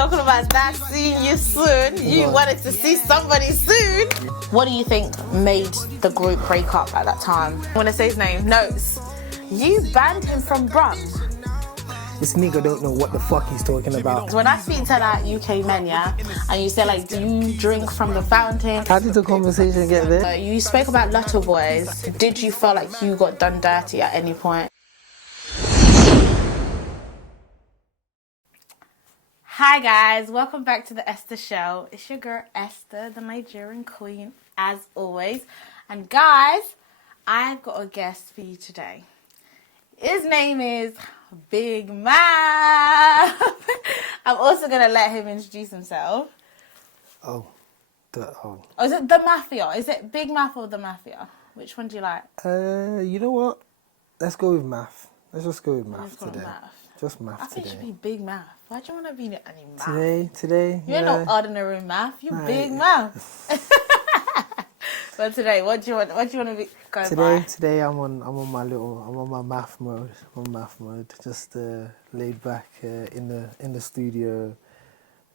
talking about that seeing you soon. You wanted to see somebody soon. What do you think made the group break up at that time? I want to say his name. Notes. You banned him from Brum. This nigga don't know what the fuck he's talking about. When I speak to like UK men, yeah, and you say like, do you drink from the fountain? How did the conversation get there? You spoke about Lotto Boys. Did you feel like you got done dirty at any point? Hi guys, welcome back to the Esther show. It's your girl Esther, the Nigerian queen, as always. And guys, I've got a guest for you today. His name is Big Maf. I'm also going to let him introduce himself. Oh, is it the Mafia? Is it Big Maf or the Mafia? Which one do you like? You know what? Let's go with Maf. Let's just go with Maf today. Maf. Just Maf today. I think it should be Big Maf. Why do you want to be any Maf? Today. You're no ordinary Maf. You're Big Maf. But today, what do you want to be going by? Today I'm on my Maf mode. I'm on Maf mode. Just laid back in the studio,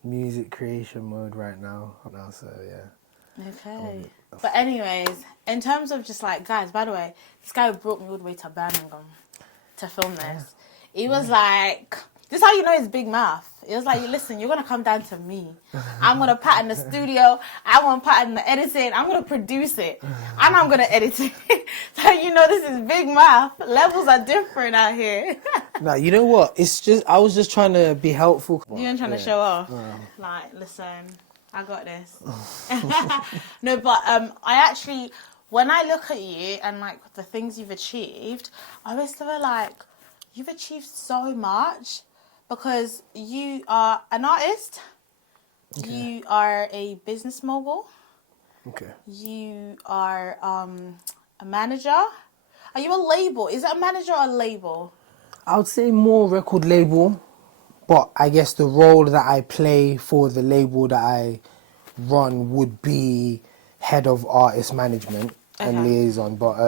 music creation mode right now. So yeah. Okay. But anyways, in terms of just like, guys, by the way, this guy brought me all the way to Birmingham to film this. He was like, this is how you know it's Big Maf. It was like, listen, you're going to come down to me. I'm going to pattern the studio. I'm going to pattern the editing. I'm going to produce it. And I'm going to edit it. So you know this is Big Maf. Levels are different out here. Nah, you know what? It's just, I was just trying to be helpful. You weren't trying to show off? Like, listen, I got this. No, but I actually, when I look at you and like the things you've achieved, I always feel like you've achieved so much. Because you are an artist, you are a business mogul, you are a manager. Are you a label? Is it a manager or a label? I would say more record label, but I guess the role that I play for the label that I run would be head of artist management and liaison. But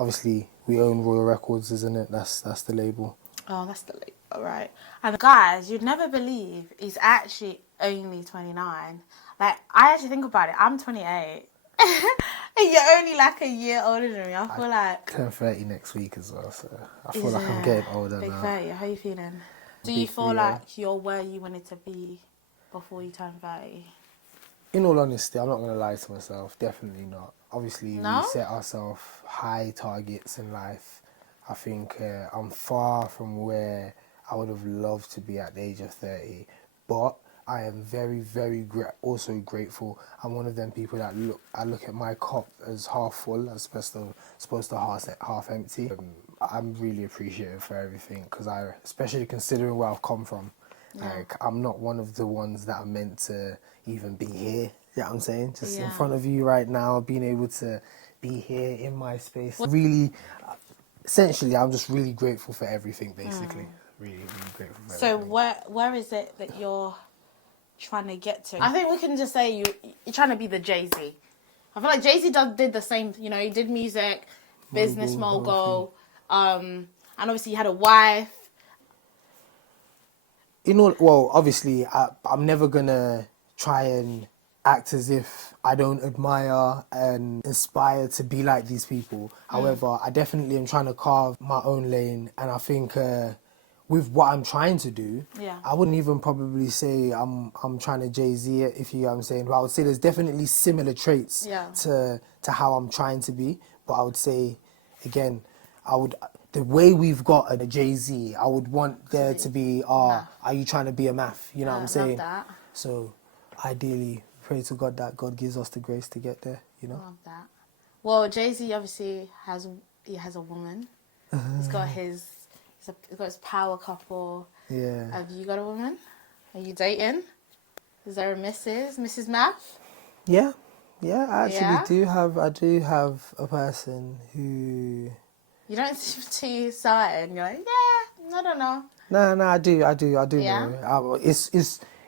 obviously we own Royal Records, isn't it? That's the label. Oh, that's the label. Right. And guys, you'd never believe he's actually only 29. Like, I actually think about it. I'm 28. And you're only like a year older than me. I feel like... I turn 30 next week as well, so I feel like I'm getting older Big now. 30. How are you feeling? Do you feel like you're where you wanted to be before you turn 30? In all honesty, I'm not going to lie to myself. Definitely not. Obviously, we set ourselves high targets in life. I think I'm far from where I would have loved to be at the age of 30, but I am very, very also grateful. I'm one of them people that I look at my cup as half full as opposed to half empty. I'm really appreciative for everything because especially considering where I've come from, like I'm not one of the ones that are meant to even be here. You know what I'm saying? Just in front of you right now, being able to be here in my space. Really, essentially, I'm just really grateful for everything, basically. Really, really grateful for everything. So where is it that you're trying to get to? I think we can just say you're trying to be the Jay-Z. I feel like Jay-Z did the same, you know, he did music, business mogul, and obviously he had a wife. Well, obviously, I'm never going to try and act as if I don't admire and inspire to be like these people. However, I definitely am trying to carve my own lane, and I think with what I'm trying to do, I wouldn't even probably say I'm trying to Jay-Z it, if you know what I'm saying. But I would say there's definitely similar traits to how I'm trying to be. But I would say, again, the way we've got a Jay-Z, I would want there to be, are you trying to be a Maf? You know what I'm saying? Love that. So, ideally, pray to God that God gives us the grace to get there, you know? Love that. Well, Jay-Z obviously has a woman. He's got his power couple. Yeah. Have you got a woman? Are you dating? Is there a Mrs. Maf? Yeah. Yeah, I actually do have a person who... You don't seem too certain. You're like, yeah, I don't know. No, I do Yeah? know.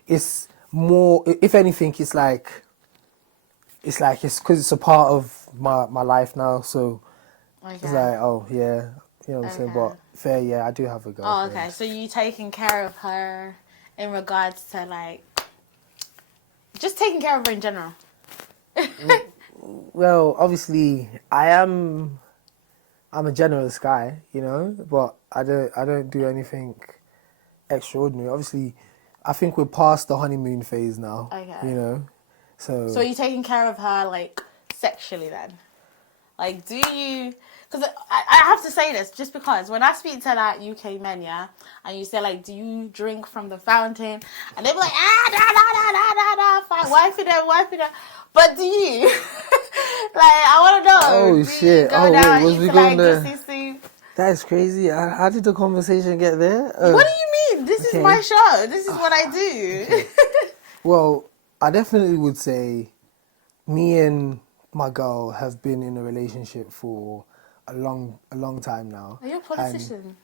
It's more, if anything, it's because it's a part of my life now, so it's like, oh, yeah, you know what I'm saying, but fair, yeah, I do have a girlfriend. Oh, okay, so you taking care of her in regards to like just taking care of her in general? Well, obviously, I'm a generous guy, you know, but I don't do anything extraordinary. Obviously, I think we're past the honeymoon phase now. Okay. You know, so. So are you taking care of her like sexually then? Like, do you? Because I have to say this just because when I speak to like UK men, yeah, and you say like, do you drink from the fountain? And they be like, fine, wife it up. But do you? Like, I want to know. Oh do shit! You go down was and we eat going like to? juicy soup? That's crazy. How did the conversation get there? What do you mean? This is my show. This is what I do. Okay. Well, I definitely would say me and my girl have been in a relationship for a long time now. Are you a politician?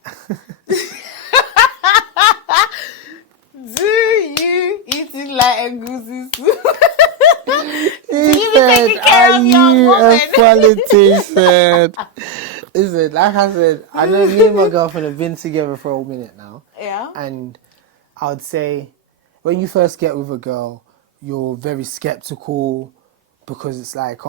Do you eat it like a goosey soup? Do you be taking care of your woman? A politician? Listen, like I said, I know me and my girlfriend have been together for a minute now. Yeah. And I would say when you first get with a girl, you're very skeptical because it's like,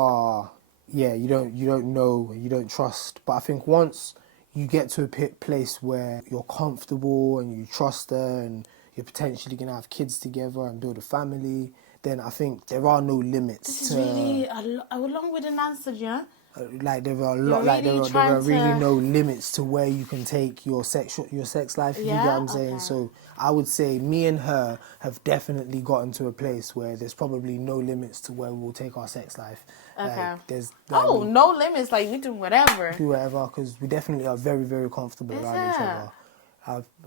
yeah, you don't know, you don't trust. But I think once you get to a place where you're comfortable and you trust her and you're potentially going to have kids together and build a family, then I think there are no limits. This is really a long-winded answer, yeah? Like there are really no limits to where you can take your sex life. If you get what I'm saying. Okay. So I would say me and her have definitely gotten to a place where there's probably no limits to where we'll take our sex life. Okay. Like, no limits. Like we do whatever. Do whatever, because we definitely are very, very comfortable around each other.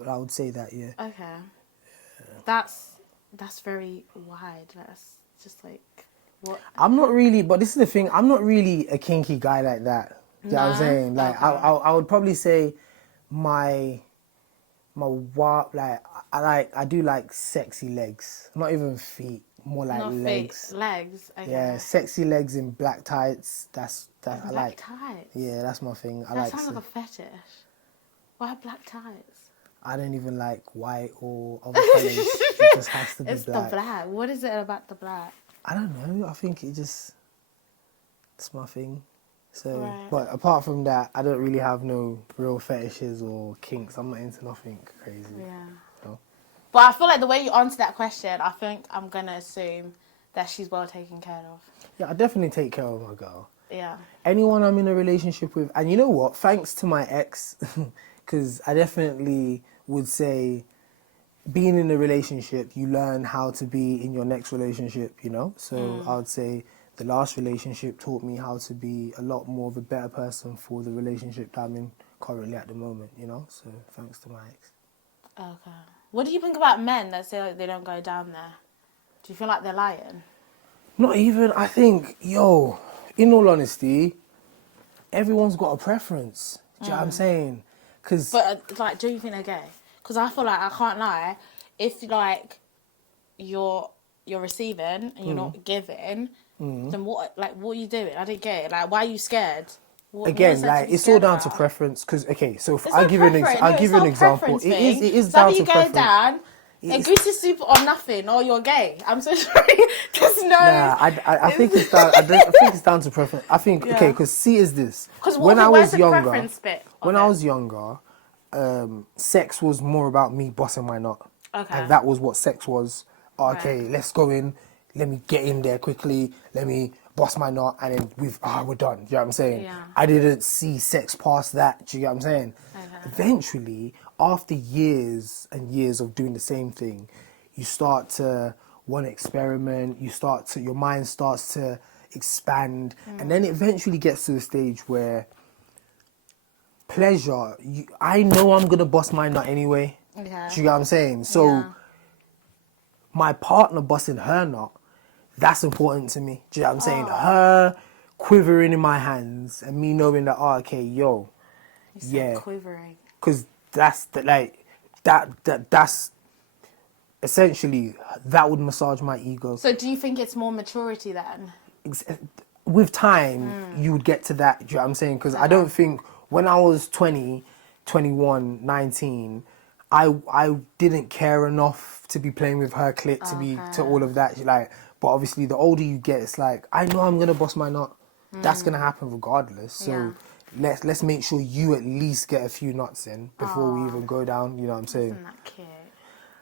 I would say that, yeah. Okay. Yeah. That's very wide. That's just like. What? I'm not really, but this is the thing, I'm not really a kinky guy like that. You know what I'm saying? Like, okay. I would probably say I do like sexy legs. Not even feet, more like legs. Legs, okay. Yeah, sexy legs in black tights. That's I like. Tights? Yeah, that's my thing. That sounds like a fetish. Why black tights? I don't even like white or other colours. It just has to be black. It's the black. What is it about the black? I don't know. I think it's my thing. So, right. But apart from that, I don't really have no real fetishes or kinks. I'm not into nothing crazy. Yeah. So. But I feel like the way you answer that question, I think I'm going to assume that she's well taken care of. Yeah, I definitely take care of my girl. Yeah. Anyone I'm in a relationship with, and you know what? Thanks to my ex, because I definitely would say, being in a relationship, you learn how to be in your next relationship, you know? So I would say the last relationship taught me how to be a lot more of a better person for the relationship that I'm in currently at the moment, you know? So thanks to my ex. Okay. What do you think about men that say like they don't go down there? Do you feel like they're lying? Not even. I think, in all honesty, everyone's got a preference. Do you know what I'm saying? But, do you think they're gay? Because I feel like, I can't lie, if, like, you're receiving and you're not giving, then what are you doing? I don't get it. Like, why are you scared? Again, like, it's all down to preference. Because, okay, so I'll give you an example. It is down to preference. So you go down, a goosey soup or nothing, or you're gay. I'm so sorry. There's no... Nah, I think it's down. I think it's down to preference. I think okay, because see, is this? Because when I was younger, sex was more about me busting my nut. Okay. And that was what sex was. Okay, let's go in. Let me get in there quickly. Let me bust my nut, and then we're done. Do you know what I'm saying? Yeah. I didn't see sex past that. Do you get what I'm saying? Okay. Eventually, after years and years of doing the same thing, you start to want to experiment. Your mind starts to expand, and then it eventually gets to a stage where pleasure. I know I'm gonna bust my nut anyway. Okay. Do you get what I'm saying? So my partner busting her nut, that's important to me. Do you know what I'm saying? Her quivering in my hands and me knowing that, quivering. Because that's that's essentially, that would massage my ego. So do you think it's more maturity then? With time, you would get to that. Do you know what I'm saying? Because I don't think when I was 20, 21, 19, I didn't care enough to be playing with her clit to all of that. Like, but obviously, the older you get, it's like I know I'm gonna bust my nut. That's gonna happen regardless. So let's make sure you at least get a few nuts in before we even go down. You know what I'm saying? Isn't that cute?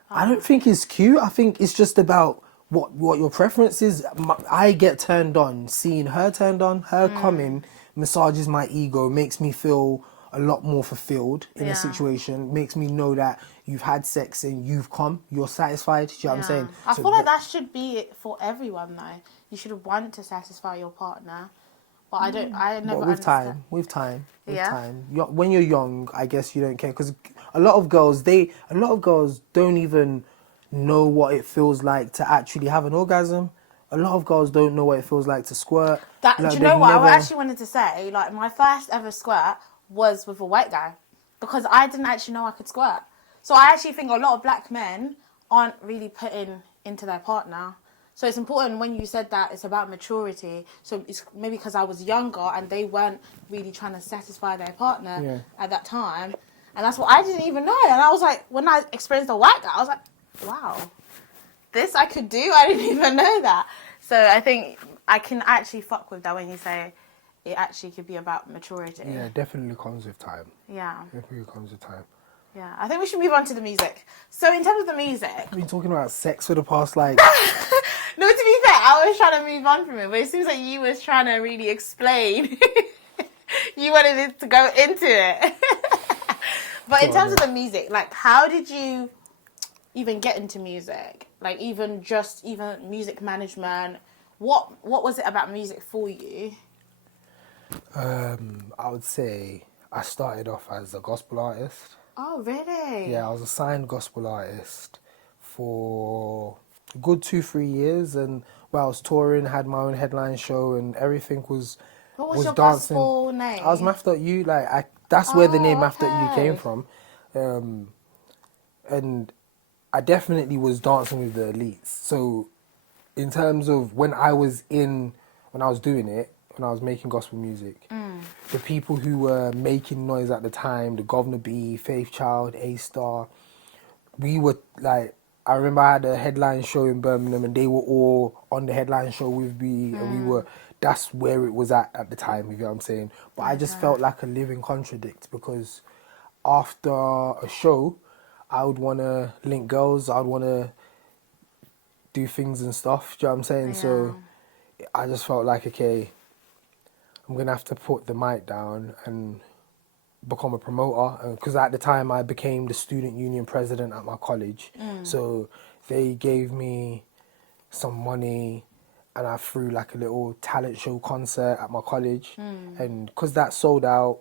I don't think it's cute. I think it's just about what your preference is. I get turned on seeing her turned on. Her coming massages my ego, makes me feel a lot more fulfilled in a situation. Makes me know that you've had sex and you've come. You're satisfied. Do you know what I'm saying? I feel like that should be it for everyone, though. You should want to satisfy your partner. But I don't. I never. But understand. with time. When you're young, I guess you don't care because a lot of girls don't even know what it feels like to actually have an orgasm. A lot of girls don't know what it feels like to squirt. Do you know what? I actually wanted to say, like, my first ever squirt was with a white guy because I didn't actually know I could squirt. So I actually think a lot of black men aren't really putting into their partner. So it's important when you said that it's about maturity. So it's maybe because I was younger and they weren't really trying to satisfy their partner at that time. And that's what I didn't even know. And I was like, when I experienced a white guy, I was like, wow, this I could do. I didn't even know that. So I think I can actually fuck with that when you say it actually could be about maturity. Yeah, it definitely comes with time. Yeah. Definitely comes with time. Yeah, I think we should move on to the music. So in terms of the music... We've been talking about sex for the past, like... No, to be fair, I was trying to move on from it, but it seems like you was trying to really explain. You wanted it to go into it. But in terms of the music, like, how did you even get into music? Like, even music management. What was it about music for you? I would say I started off as a gospel artist. Oh, really? Yeah, I was a signed gospel artist for a good 2-3 years, and while I was touring, had my own headline show, and everything was What was your dancing. gospel name? I was Mafdotyou. Like that's where the name Mafdotyou came from, and I definitely was dancing with the elites. So, in terms of when I was doing it, when I was making gospel music, the people who were making noise at the time, the Governor B, Faith Child, A-Star, we were like, I remember I had a headline show in Birmingham and they were all on the headline show with me and that's where it was at the time, you know what I'm saying? But I just felt like a living contradict because after a show, I would want to link girls, I would want to do things and stuff, do you know what I'm saying? Yeah. So I just felt like, okay, I'm going to have to put the mic down and become a promoter. Because at the time, I became the student union president at my college. So they gave me some money and I threw like a little talent show concert at my college. And because that sold out,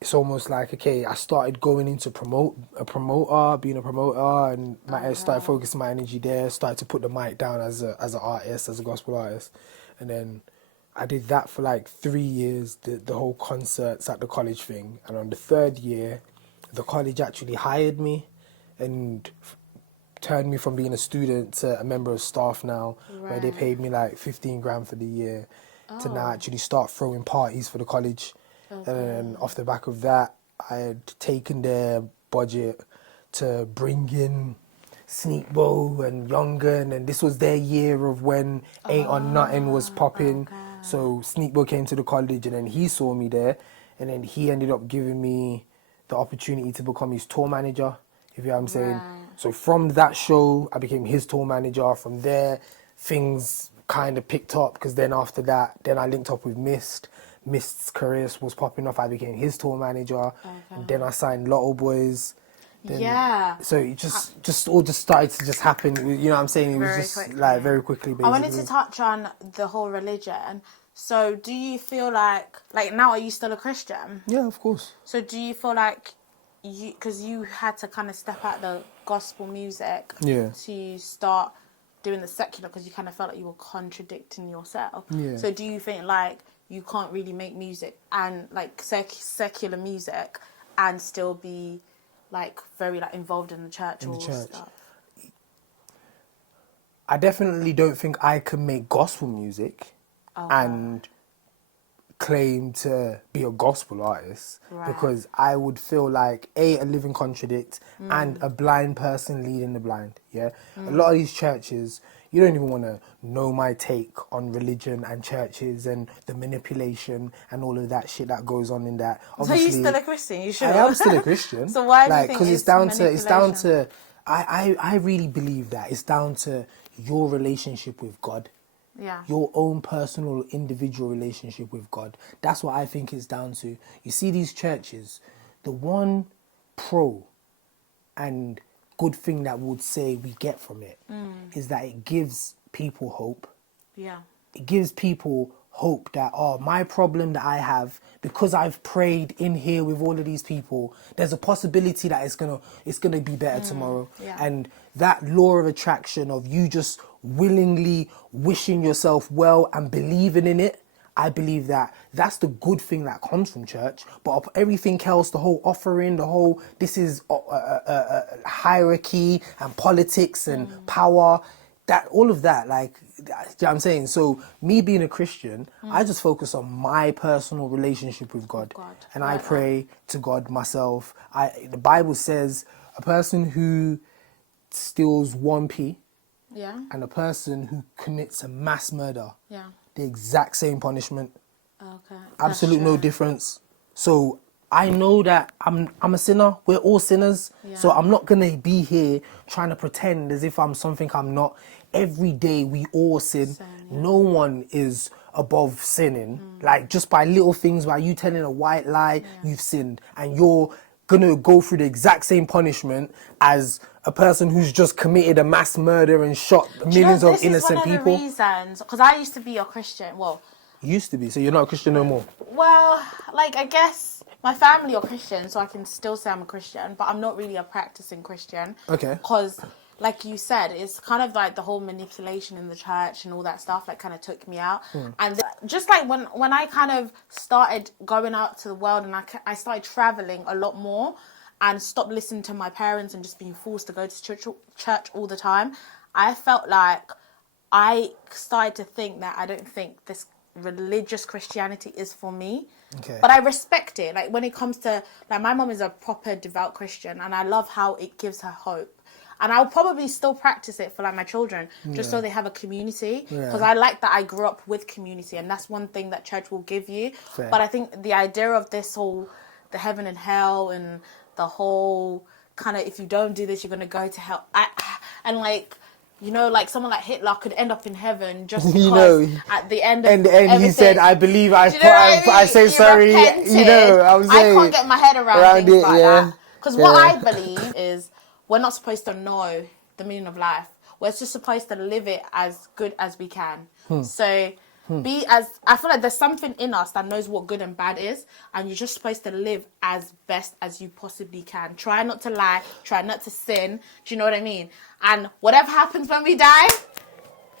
it's almost like, okay, I started going into being a promoter, and I started focusing my energy there, started to put the mic down as an artist, as a gospel artist. And then I did that for like 3 years, the whole concerts at the college thing. And on the 3rd year, the college actually hired me and turned me from being a student to a member of staff now, where they paid me like 15 grand for the year to now actually start throwing parties for the college. And then off the back of that, I had taken their budget to bring in Sneakbo and Young'un, and this was their year of when Ain't On Nothing was popping. So Sneakbo came to the college and then he saw me there, and then he ended up giving me the opportunity to become his tour manager, if you know what I'm saying. So from that show, I became his tour manager. From there, things kind of picked up, because then after that, then I linked up with Mist. Mist's career was popping off. I became his tour manager. And then I signed Lotto Boys. Then, so it just all started to just happen. You know what I'm saying? It was just quickly. Like very quickly, basically. I wanted to touch on the whole religion. So do you feel like now are you still a Christian? Yeah, of course. So do you feel like because you had to kind of step out the gospel music to start doing the secular, because you kind of felt like you were contradicting yourself. Yeah. So do you think like you can't really make music and like secular music and still be like very like involved in the church stuff? I definitely don't think I can make gospel music and claim to be a gospel artist Right. because I would feel like a living contradict and a blind person leading the blind. Yeah, a lot of these churches, you don't even want to know my take on religion and churches and the manipulation and all of that shit that goes on in that. So you still a Christian? You sure? I am still a Christian. So why do you like, think because it's down to I really believe that it's down to your relationship with God. Yeah. Your own personal individual relationship with God. That's what I think it's down to. You see these churches, the one pro and good thing that would say we get from it is that it gives people hope. Yeah. It gives people hope that, oh, my problem that I have, because I've prayed in here with all of these people, there's a possibility that it's gonna be better tomorrow. Yeah. And that law of attraction of you just willingly wishing yourself well and believing in it, I believe that that's the good thing that comes from church. But everything else, the whole offering, this is hierarchy and politics and power, that all of that, like, you know what I'm saying? So me being a Christian, I just focus on my personal relationship with God. And I pray to God myself. The Bible says a person who steals 1p and a person who commits a mass murder, the exact same punishment. Okay. Absolute no difference. So I know that I'm a sinner. We're all sinners. So I'm not going to be here trying to pretend as if I'm something I'm not. Every day we all sin. No one is above sinning. Like, just by little things, by you telling a white lie, you've sinned. And you're going to go through the exact same punishment as a person who's just committed a mass murder and shot millions of innocent people. This is one of the reasons, because I used to be a Christian. Well, used to be, so you're not a Christian no more? Well, like, I guess my family are Christian, so I can still say I'm a Christian, but I'm not really a practicing Christian. Okay. Because, like you said, it's kind of like the whole manipulation in the church and all that stuff that kind of took me out. And just like when I kind of started going out to the world and I started traveling a lot more and stopped listening to my parents and just being forced to go to church all the time, I felt like I started to think that I don't think this religious Christianity is for me. Okay. But I respect it. Like, when it comes to, like, my mum is a proper devout Christian and I love how it gives her hope. And I'll probably still practice it for, like, my children, just so they have a community. Because I like that I grew up with community, and that's one thing that church will give you. Fair. But I think the idea of this whole, the heaven and hell, and the whole kind of, if you don't do this, you're going to go to hell. And, like, you know, like, someone like Hitler could end up in heaven just because you know, at the end of everything, he said, I believe I say You're sorry. repented. You know, I can't get my head around things like that. Because what Yeah. I believe is we're not supposed to know the meaning of life. We're just supposed to live it as good as we can. So I feel like there's something in us that knows what good and bad is, and you're just supposed to live as best as you possibly can. Try not to lie, try not to sin. Do you know what I mean? And whatever happens when we die,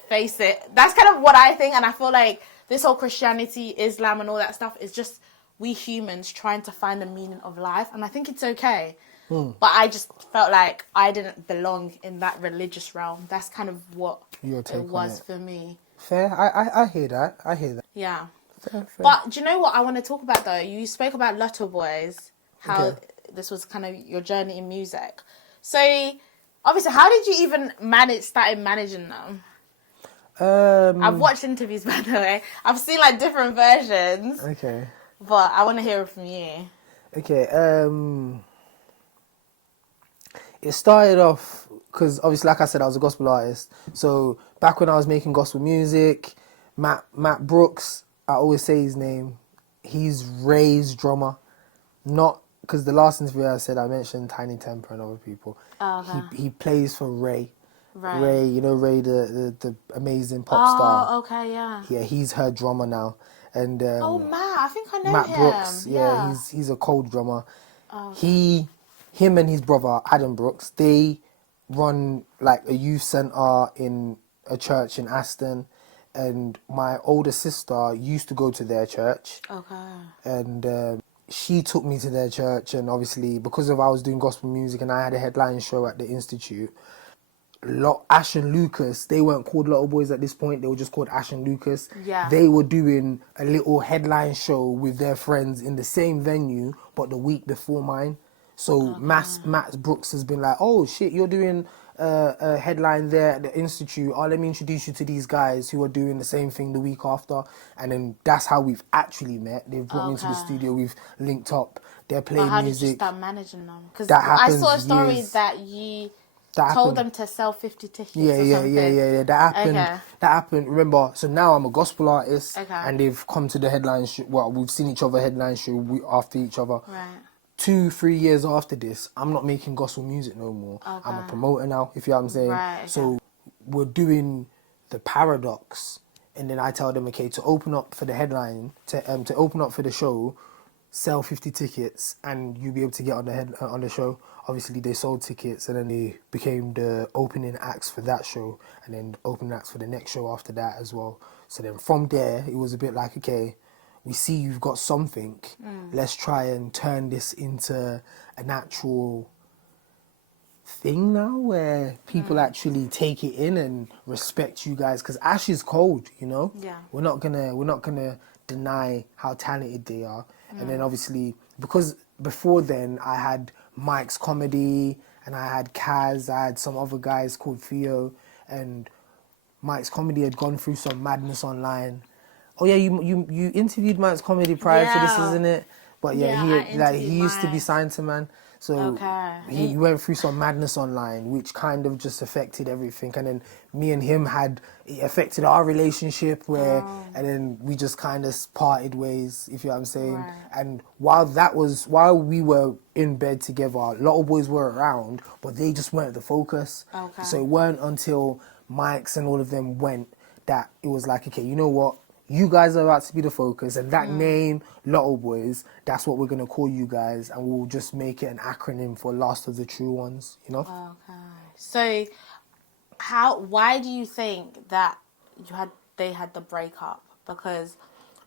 face it. That's kind of what I think, and I feel like this whole Christianity, Islam and all that stuff is just we humans trying to find the meaning of life, and I think it's okay. But I just felt like I didn't belong in that religious realm. That's kind of what it was for me. Fair. I hear that. Yeah. Fair. But do you know what I want to talk about, though? You spoke about Lotto Boys, how this was kind of your journey in music. So, obviously, how did you even started managing them? I've watched interviews, by the way. I've seen, like, different versions. Okay. But I want to hear it from you. Okay. It started off because, obviously, like I said, I was a gospel artist. So back when I was making gospel music, Matt Brooks, I always say his name, he's Ray's drummer. Not because the last interview I said I mentioned Tiny Temper and other people. Oh, okay. He plays for Ray. Right. Ray, you know Ray, the amazing pop star. Oh, okay, yeah. Yeah, he's her drummer now. And Matt, I think I know Matt him. Brooks, yeah, he's a cold drummer. Oh, okay. Him and his brother Adam Brooks, they run like a youth center in a church in Aston, and my older sister used to go to their church. Okay. And she took me to their church, and obviously because I was doing gospel music and I had a headline show at the institute, Ash and Lucas, they weren't called Lotto Boys at this point. They were just called Ash and Lucas. Yeah. They were doing a little headline show with their friends in the same venue, but the week before mine. So Matt Brooks has been like, oh shit, you're doing a headline there at the Institute. Oh, let me introduce you to these guys who are doing the same thing the week after. And then that's how we've actually met. They've brought me into the studio. We've linked up. They're playing How music. did you start managing them? Because I saw a story that you told them to sell 50 tickets or something. Yeah. That happened. Okay. That happened. Remember, so now I'm a gospel artist. Okay. And they've come to the headline show. Well, we've seen each other headline show after each other. Right. 2-3 years after this, I'm not making gospel music no more. Okay. I'm a promoter now, if you know what I'm saying. Right, okay. So we're doing the Paradox, and then I tell them, okay, to open up for the headline, to open up for the show, sell 50 tickets, and you'll be able to get on the show. Obviously, they sold tickets, and then they became the opening acts for that show, and then opening acts for the next show after that as well. So then from there, it was a bit like, okay, we see you've got something. Let's try and turn this into an actual thing now where people actually take it in and respect you guys. Because Ash is cold, you know. Yeah. We're not gonna deny how talented they are. And then obviously because before then I had Mike's Comedy and I had Kaz. I had some other guys called Theo, and Mike's Comedy had gone through some madness online. Oh yeah, you interviewed Mike's Comedy prior to this, isn't it? But yeah, he used to be signed to Man, so he went through some madness online, which kind of just affected everything. And then me and him it affected our relationship, and then we just kind of parted ways, if you know what I'm saying. Right. And while we were in bed together, Lotto Boys were around, but they just weren't the focus. Okay. So it weren't until Mike's and all of them went that it was like, okay, you know what? You guys are about to be the focus, and that name, Lotto Boys, that's what we're going to call you guys, and we'll just make it an acronym for Last of the True Ones, you know? Okay. So, why do you think that they had the breakup? Because,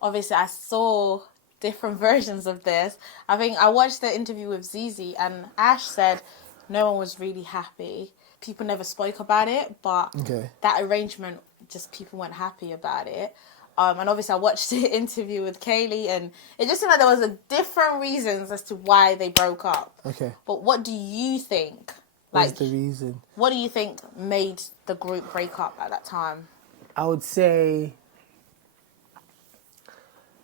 obviously, I saw different versions of this. I think I watched the interview with Zizi, and Ash said no one was really happy. People never spoke about it, but that arrangement, just people weren't happy about it. And obviously I watched the interview with Kaylee, and it just seemed like there was different reasons as to why they broke up. Okay. But what do you think? What's the reason? What do you think made the group break up at that time? I would say,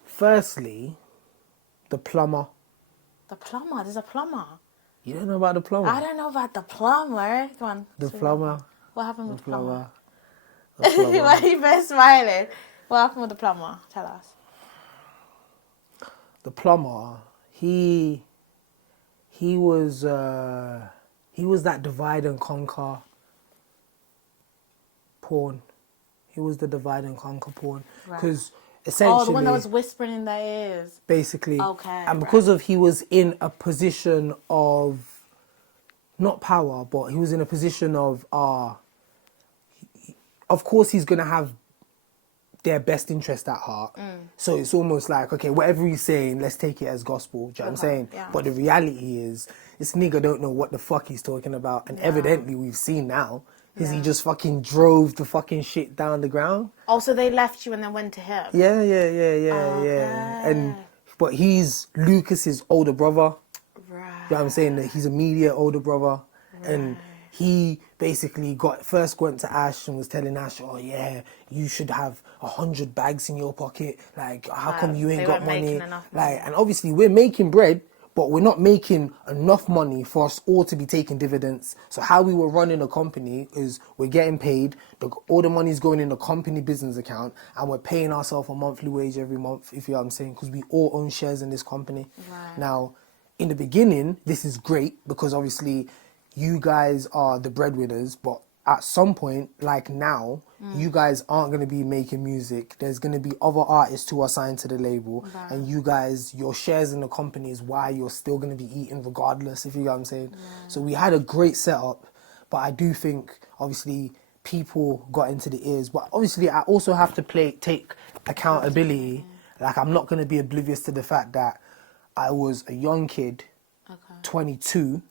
firstly, the plumber. The plumber? There's a plumber. You don't know about the plumber? I don't know about the plumber. Come on. The plumber. What happened with the plumber? Why are you both smiling? What happened with the plumber? Tell us. The plumber, he was that divide and conquer pawn. He was the divide and conquer pawn. Because essentially... Oh, the one that was whispering in their ears. Basically. Okay. And because he was in a position of, not power, but he was in a position of course he's going to have their best interest at heart. So it's almost like, okay, whatever he's saying, let's take it as gospel. Do you know what I'm saying? Yeah. But the reality is, this nigga don't know what the fuck he's talking about. And evidently we've seen now, is he just fucking drove the fucking shit down the ground. Oh, so they left you and then went to him? Yeah. But he's Lucas's older brother. Right. You know what I'm saying? That he's a immediate older brother. Right. And he basically first went to Ash and was telling Ash, oh yeah, you should have 100 bags in your pocket. Like, how come you ain't got money? Like, and obviously we're making bread, but we're not making enough money for us all to be taking dividends. So how we were running a company is we're getting paid, all the money's going in the company business account, and we're paying ourselves a monthly wage every month, if you know what I'm saying, because we all own shares in this company. Right. Now, in the beginning, this is great because obviously you guys are the breadwinners, but at some point, like now, you guys aren't going to be making music. There's going to be other artists who are signed to the label, and you guys, your shares in the company is why you're still going to be eating regardless, if you know what I'm saying. So we had a great setup, but I do think, obviously, people got into the ears. But obviously, I also have to take accountability. Like, I'm not going to be oblivious to the fact that I was a young kid, 22,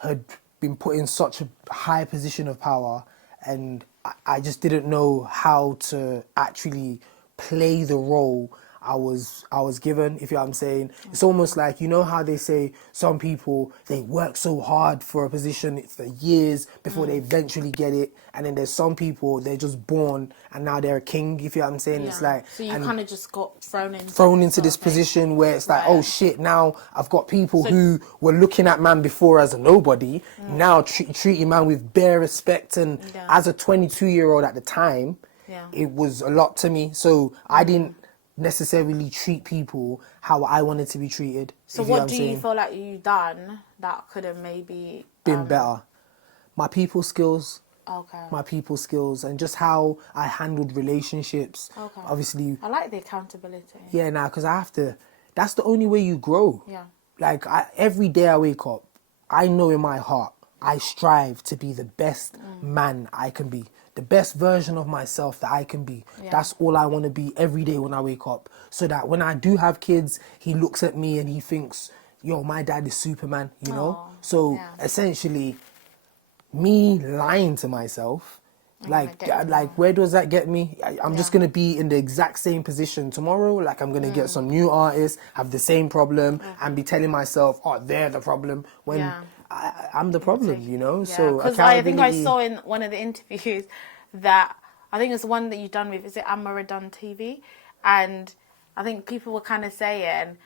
had been put in such a high position of power, and I just didn't know how to actually play the role I was given, if you know what I'm saying. It's almost like, you know how they say some people, they work so hard for a position for years before they eventually get it, and then there's some people, they're just born and now they're a king, if you know what I'm saying. It's like, so you kind of just got thrown into this position where it's like, oh shit, now I've got people who were looking at man before as a nobody, now treating man with bare respect. And as a 22-year-old at the time, it was a lot to me. So I didn't necessarily treat people how I wanted to be treated. So what do you feel like you done that could have maybe been better? My people skills. Okay. My people skills and just how I handled relationships. Okay. Obviously. I like the accountability. Yeah, because I have to. That's the only way you grow. Yeah. Like every day I wake up, I know in my heart I strive to be the best man I can be. The best version of myself that I can be. Yeah. That's all I want to be every day when I wake up. So that when I do have kids, he looks at me and he thinks, yo, my dad is Superman, you know? So essentially, me lying to myself, like where does that get me? I'm just going to be in the exact same position tomorrow. Like I'm going to get some new artists, have the same problem and be telling myself, oh, they're the problem. When I'm the problem, you know? So because I think I saw in one of the interviews that, I think it's the one that you've done with, is it Amaradon TV? And I think people were kind of saying,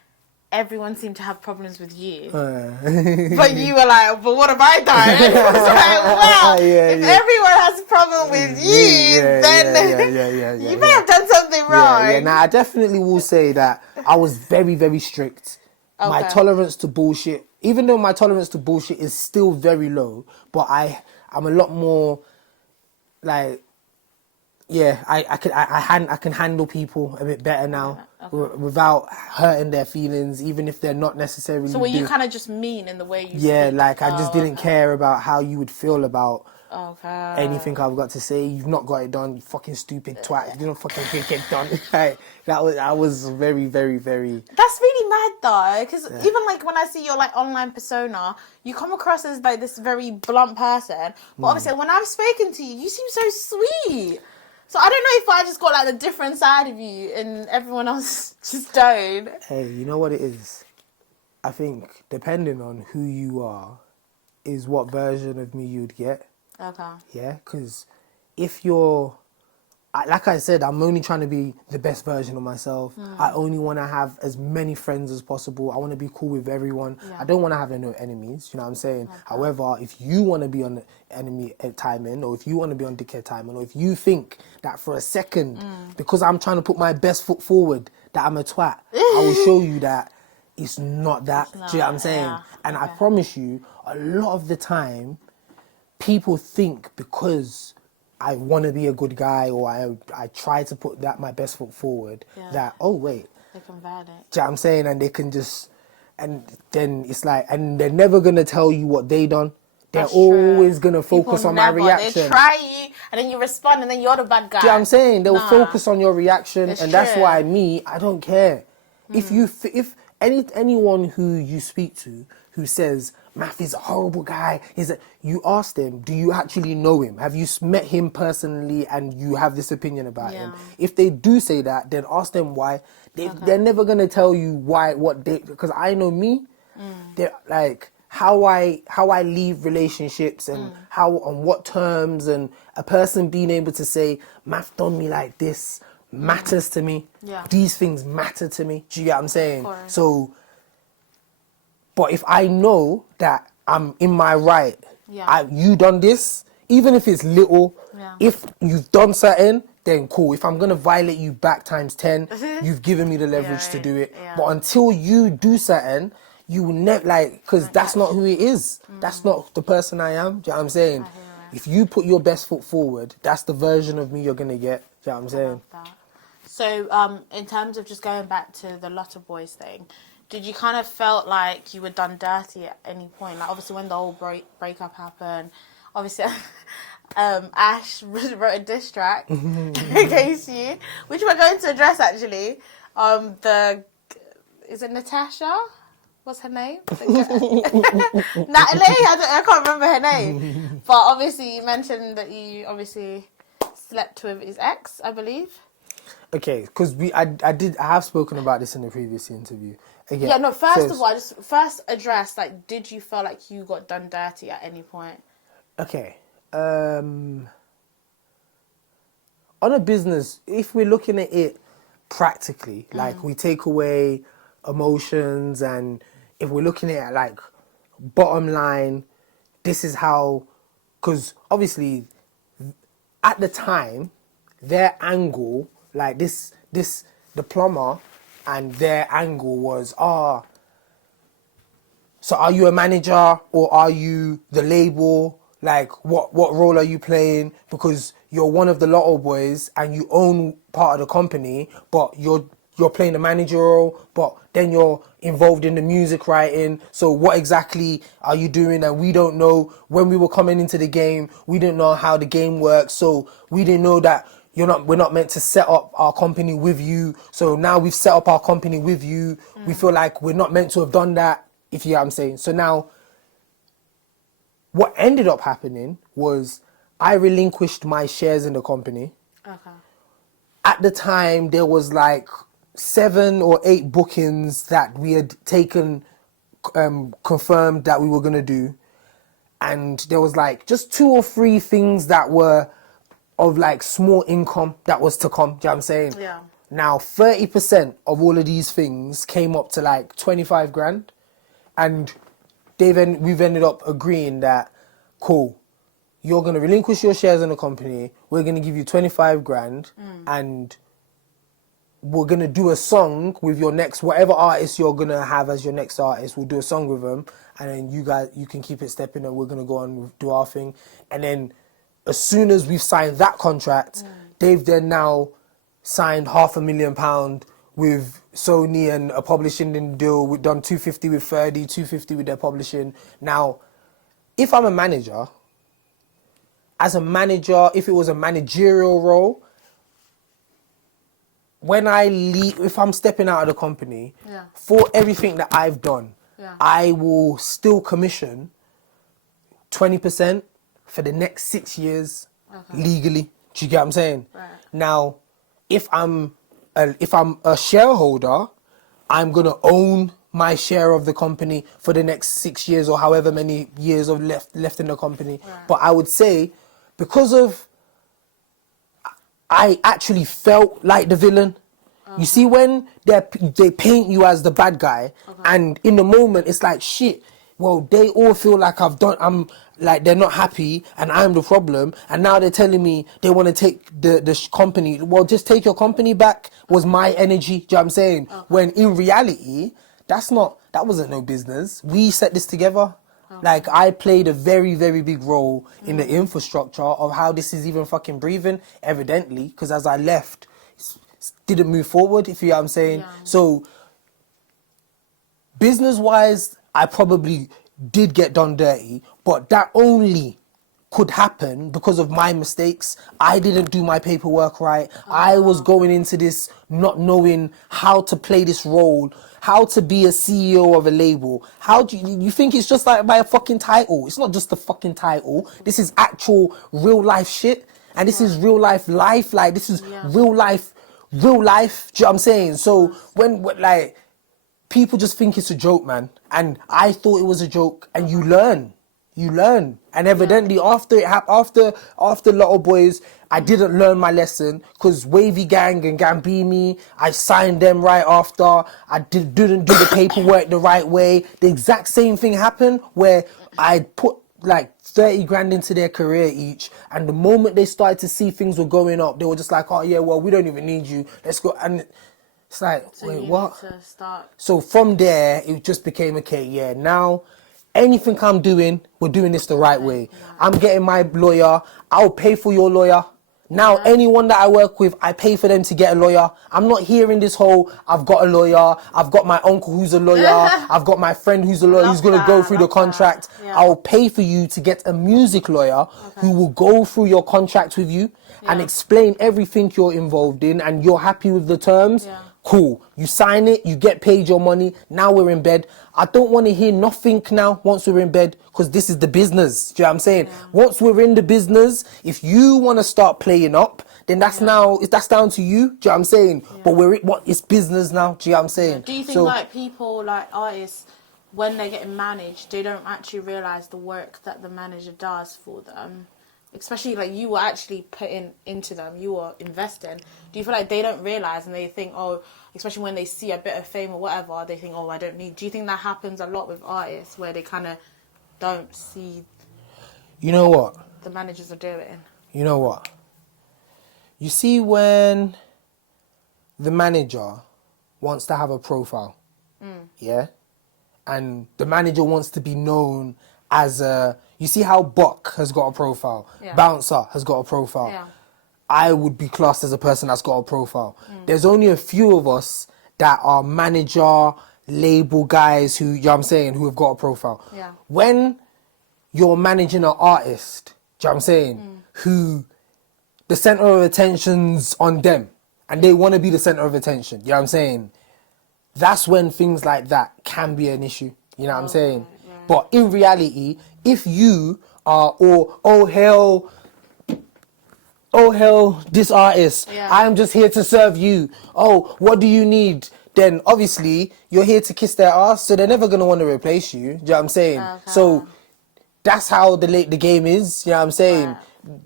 everyone seemed to have problems with you. But you were like, but what have I done? And it was like, well, if everyone has a problem with you, then you may have done something wrong. Now, I definitely will say that I was very, very strict. Okay. My tolerance to bullshit, even though my tolerance to bullshit is still very low, but I'm a lot more like, I can handle people a bit better now without hurting their feelings, even if they're not necessarily. So were you kind of just mean in the way you speak? Like I just didn't care about how you would feel about anything I've got to say. You've not got it done, you fucking stupid twat. You don't fucking get it done. Like, I was very, very, very. That's really mad though, because even like when I see your like online persona, you come across as like this very blunt person. But obviously, when I've spoken to you, you seem so sweet. So I don't know if I just got like the different side of you and everyone else just don't. Hey, you know what it is? I think depending on who you are is what version of me you'd get. Okay. Yeah, because if you're, like I said, I'm only trying to be the best version of myself. I only want to have as many friends as possible. I want to be cool with everyone. I don't want to have no enemies, you know what I'm saying? Okay. However, if you want to be on enemy timing, or if you want to be on dickhead timing, or if you think that for a second, because I'm trying to put my best foot forward, that I'm a twat, I will show you that it's not that. Do you know what I'm saying? Yeah. And I promise you, a lot of the time, people think because I want to be a good guy or I try to put my best foot forward that, oh, wait. They can validate. Do you know what I'm saying? And they can just, and then it's like, and they're never going to tell you what they done. They're always going to focus on my reaction. They try you and then you respond and then you're the bad guy. Do you know what I'm saying? They'll focus on your reaction that's why I don't care. If anyone who you speak to who says, Maf is a horrible guy, you ask them, do you actually know him? Have you met him personally and you have this opinion about him? If they do say that, then ask them why. They're never going to tell you because I know me, they're like, how I leave relationships and how, on what terms, and a person being able to say, Maf done me like this matters to me. These things matter to me. Do you get what I'm saying? So, but if I know that I'm in my right, you done this, even if it's little, if you've done something, then cool. If I'm going to violate you back times 10, you've given me the leverage to do it. But until you do something, you will never, because that's not who he is. That's not the person I am. Do you know what I'm saying? If you put your best foot forward, that's the version of me you're going to get. Do you know what I'm saying? So, in terms of just going back to the Lotto Boys thing, did you kind of felt like you were done dirty at any point? Like, obviously, when the whole breakup happened, obviously, Ash wrote a diss track against you, which we're going to address, actually. Is it Natasha? what's her name? Natalie? I can't remember her name. But obviously you mentioned that you obviously slept with his ex, I believe. Okay, because I have spoken about this in the previous interview. Again, yeah, no, first of all, I just first address, like, did you feel like you got done dirty at any point? Okay. On a business, if we're looking at it practically, like we take away emotions, and if we're looking at it like bottom line, this is how, because obviously at the time, their angle, like the plumber and their angle was, so are you a manager or are you the label? Like, what role are you playing? Because you're one of the Lotto Boys and you own part of the company, but you're playing the manager role, but then you're involved in the music writing. So what exactly are you doing? And we don't know. When we were coming into the game, we didn't know how the game works. So we didn't know that we're not meant to set up our company with you. So now we've set up our company with you. We feel like we're not meant to have done that, if you know what I'm saying. So now, what ended up happening was I relinquished my shares in the company. Okay. At the time, there was like 7 or 8 bookings that we had taken, confirmed that we were going to do. And there was like just 2 or 3 things that were of like small income that was to come. Do you know what I'm saying? Yeah. Now, 30% of all of these things came up to like 25 grand. And we've ended up agreeing that, cool, you're going to relinquish your shares in the company, we're going to give you 25 grand, and we're going to do a song with your next, whatever artist you're going to have as your next artist, we'll do a song with them, and then you can keep it stepping, and we're going to go on do our thing. And then as soon as we've signed that contract, they've then now signed £500,000 with Sony and a publishing deal. We've done 250 with 30, 250 with their publishing. Now, if I'm a manager, if it was a managerial role, when I leave, if I'm stepping out of the company, for everything that I've done, I will still commission 20% for the next 6 years legally. Do you get what I'm saying? Right. Now, if I'm a shareholder, I'm gonna own my share of the company for the next 6 years or however many years of left in the company. Right. But I would say, because of, I actually felt like the villain. You see, when they paint you as the bad guy, and in the moment it's like, shit, well, they all feel like I'm like, they're not happy and I'm the problem, and now they're telling me they want to take the company. Well, just take your company back was my energy. Do you know what I'm saying? When in reality, that wasn't no business. We set this together. Like, I played a very, very big role in the infrastructure of how this is even fucking breathing, evidently, because as I left, it didn't move forward, if you know what I'm saying. Yeah. So, business-wise, I probably did get done dirty, but that only could happen because of my mistakes. I didn't do my paperwork right. I was going into this not knowing how to play this role, how to be a CEO of a label. How do you think it's just like by a fucking title? It's not just a fucking title. This is actual real life shit, and this is real life. Like, this is real life. Do you know what I'm saying? So when like, people just think it's a joke, man. And I thought it was a joke, and you learn. And evidently after Lotto Boys, I didn't learn my lesson, because Wavy Gang and Gambini, I signed them right after. I didn't do the paperwork the right way. The exact same thing happened, where I put like 30 grand into their career each, and the moment they started to see things were going up, they were just like, oh yeah, well, we don't even need you, let's go. And it's like, so wait, what? So from there, it just became, okay, yeah, now anything I'm doing, we're doing this the right way. I'm getting my lawyer. I'll pay for your lawyer. Now, anyone that I work with, I pay for them to get a lawyer. I'm not hearing this whole, I've got a lawyer, I've got my uncle who's a lawyer, I've got my friend who's a lawyer, who's going to go through the contract. I'll pay for you to get a music lawyer who will go through your contract with you and explain everything you're involved in, and you're happy with the terms. Cool. You sign it, you get paid your money. Now we're in bed. I don't want to hear nothing now once we're in bed, because this is the business. Do you know what I'm saying? Yeah. Once we're in the business, if you want to start playing up, then that's that's down to you. Do you know what I'm saying? Yeah. But it's business now. Do you know what I'm saying? Do you think like people, like artists, when they're getting managed, they don't actually realise the work that the manager does for them? Especially like you were actually putting into them, you were investing. Do you feel like they don't realise and they think, oh, especially when they see a bit of fame or whatever, they think, oh, I don't need. Do you think that happens a lot with artists where they kind of don't see? You know what? The managers are doing. You know what? You see when the manager wants to have a profile, yeah? And the manager wants to be known as a... You see how Buck has got a profile? Yeah. Bouncer has got a profile. Yeah. I would be classed as a person that's got a profile. There's only a few of us that are manager, label guys who, you know what I'm saying, who have got a profile. Yeah. When you're managing an artist, do you know what I'm saying, who the center of attention's on them and they want to be the center of attention, you know what I'm saying? That's when things like that can be an issue, you know what I'm saying? Right. But in reality, if you are, oh hell, this artist, I'm just here to serve you. Oh, what do you need? Then obviously you're here to kiss their ass, so they're never going to want to replace you. Do you know what I'm saying? Okay. So that's how the game is, you know what I'm saying? Right.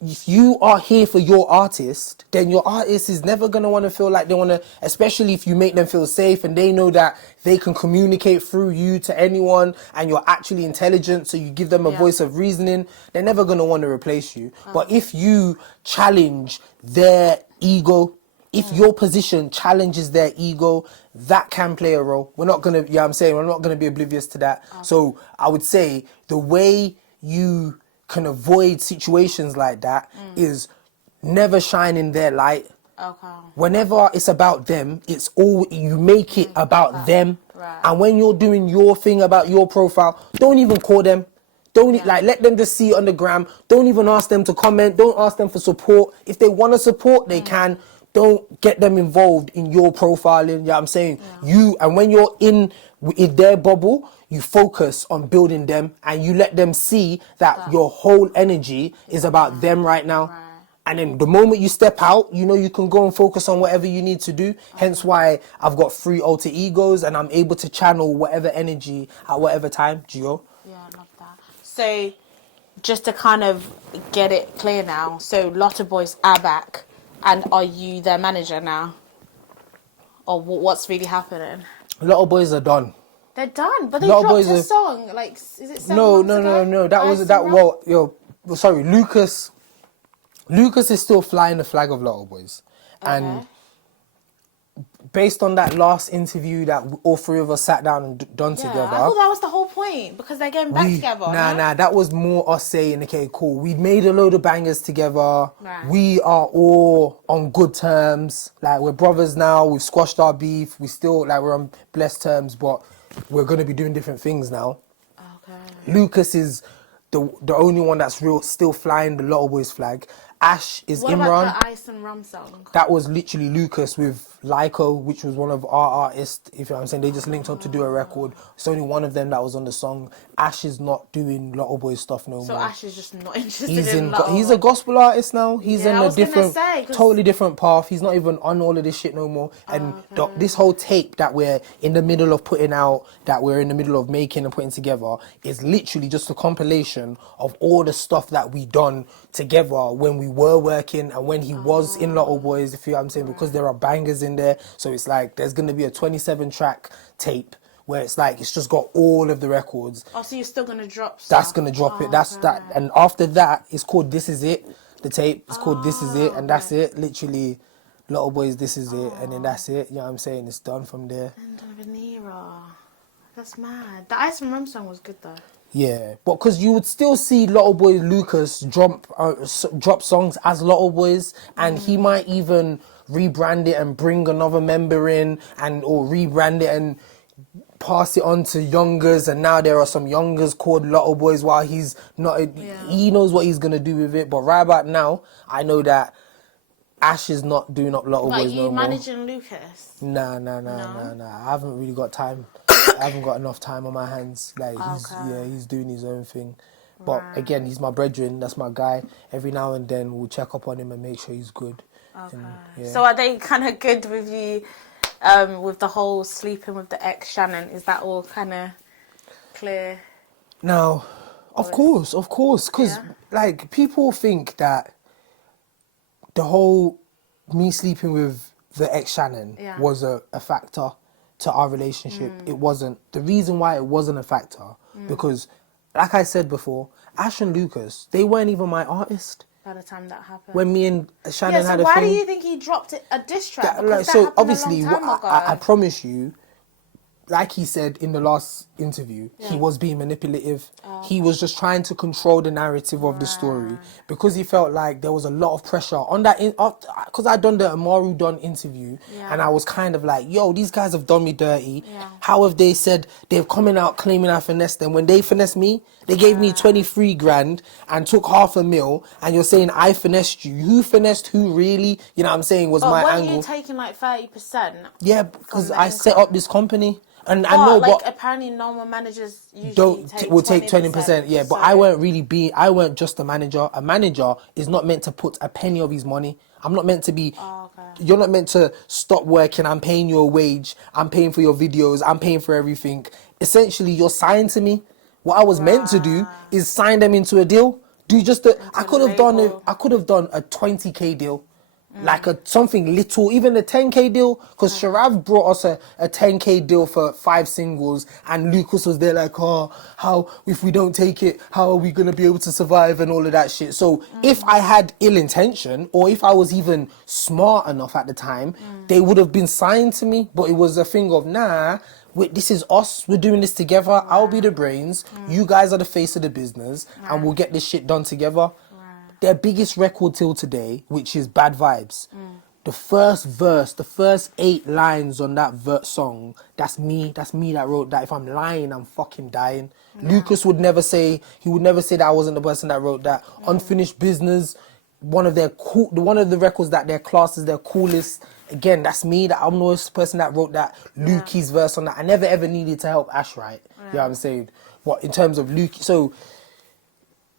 If you are here for your artist, then your artist is never going to want to feel like they want to, especially if you make them feel safe and they know that they can communicate through you to anyone and you're actually intelligent, so you give them a voice of reasoning, they're never going to want to replace you. But if you challenge their ego, if your position challenges their ego, that can play a role. We're not going to, you know what I'm saying, we're not going to be oblivious to that. So I would say the way you can avoid situations like that is never shining their light. Okay. Whenever it's about them, it's all you make it about them. Right. And when you're doing your thing about your profile, don't even call them. Don't like let them just see it on the gram. Don't even ask them to comment. Don't ask them for support. If they want to support, they can. Don't get them involved in your profiling. You know what I'm saying? And when you're in their bubble, you focus on building them and you let them see that your whole energy is about them right now. Right. And then the moment you step out, you know, you can go and focus on whatever you need to do. Hence why I've got 3 alter egos and I'm able to channel whatever energy at whatever time. Gio? Yeah, I love that. So just to kind of get it clear now, so Lotto Boys are back. And are you their manager now? Or what's really happening? Lotto Boys are done. They're done, but they Lotto dropped Boys a song. Like, is it 7 No. months ago? That was that. Well, sorry, Lucas. Lucas is still flying the flag of Lotto Boys, and based on that last interview that all 3 of us sat down and done together. I thought that was the whole point, because they're getting back together. Nah, that was more us saying, okay, cool, we made a load of bangers together. Right. We are all on good terms. Like, we're brothers now. We've squashed our beef. We still, like, we're on blessed terms, but we're going to be doing different things now. Okay. Lucas is the only one that's still flying the Lotto Boys flag. Ash is What Imran. about the Ice and Rum song? That was literally Lucas with Lyco, which was one of our artists, if you know what I'm saying. They just linked up to do a record. It's only one of them that was on the song. Ash is not doing Lotto Boys stuff no more. So Ash is just not interested He's a gospel artist now. He's in a different, totally different path. He's not even on all of this shit no more. And this whole tape that we're in the middle of putting out, that we're in the middle of making and putting together, is literally just a compilation of all the stuff that we done together when we were working and when he was in Lotto Boys, if you know what I'm saying, because there are bangers in there. So it's like there's going to be a 27 track tape where it's like it's just got all of the records. Oh, so you're still going to drop stuff? That's going to drop it. That's that. And after that, it's called This Is It. The tape is called This Is It, and that's it. Literally, Lotto Boys, This Is It, and then that's it. You know what I'm saying? It's done from there. End of an era. That's mad. The Ice and Rum song was good though. Yeah, but because you would still see Lotto Boy Lucas drop songs as Lotto Boys, and he might even rebrand it and bring another member in, or rebrand it and pass it on to youngers, and now there are some youngers called Lotto Boys while he's not. He knows what he's gonna do with it, but right about now, I know that Ash is not doing up Lotto But are Boys you no more. managing Lucas? Nah. I haven't really got time. I haven't got enough time on my hands. Like he's doing his own thing. But again, he's my brethren. That's my guy. Every now and then we'll check up on him and make sure he's good. Okay. And, So are they kind of good with you, with the whole sleeping with the ex Shannon? Is that all kind of clear? Now, of course, because like people think that the whole me sleeping with the ex Shannon was a factor to our relationship. It wasn't. The reason why it wasn't a factor because, like I said before, Ash and Lucas, they weren't even my artist. By the time that happened. When me and Shannon had a why thing. do you think he dropped a diss track? That, Because that so happened obviously, a long time ago. I promise you, like he said in the last interview, he was being manipulative. He was just trying to control the narrative of the story because he felt like there was a lot of pressure on that. Because I'd done the Amaru Don interview and I was kind of like, yo, these guys have done me dirty. How have they said they're coming out claiming I finessed them? When they finessed me, they gave me 23 grand and took $500,000 and you're saying I finessed you. Who finessed who really? You know what I'm saying was my angle. But you taking like 30%? Yeah, because I set up this company. And I know, like, but apparently normal managers usually will take 20%. Yeah, but so. I weren't just a manager. A manager is not meant to put a penny of his money. I'm not meant to be. You're not meant to stop working. I'm paying you a wage. I'm paying for your videos. I'm paying for everything. Essentially, you're signed to me. What I was meant to do is sign them into a deal. Do just I could have done a 20k deal. Like something little, even a 10k deal, because Sharav brought us a 10k deal for 5 singles, and Lucas was there like, oh, how, if we don't take it, how are we going to be able to survive and all of that shit. So if I had ill intention, or if I was even smart enough at the time, they would have been signed to me, but it was a thing of, nah, this is us, we're doing this together, I'll be the brains, you guys are the face of the business, and we'll get this shit done together. Their biggest record till today, which is Bad Vibes. The first verse, the first 8 lines on that song, that's me that wrote that. If I'm lying, I'm fucking dying. Lucas would never say that I wasn't the person that wrote that. Unfinished Business, one of the records that their class is their coolest. Again, that's me, that I'm the person that wrote that. Lukey's verse on that. I never ever needed to help Ash write. You know what I'm saying? What, in terms of Lukey, so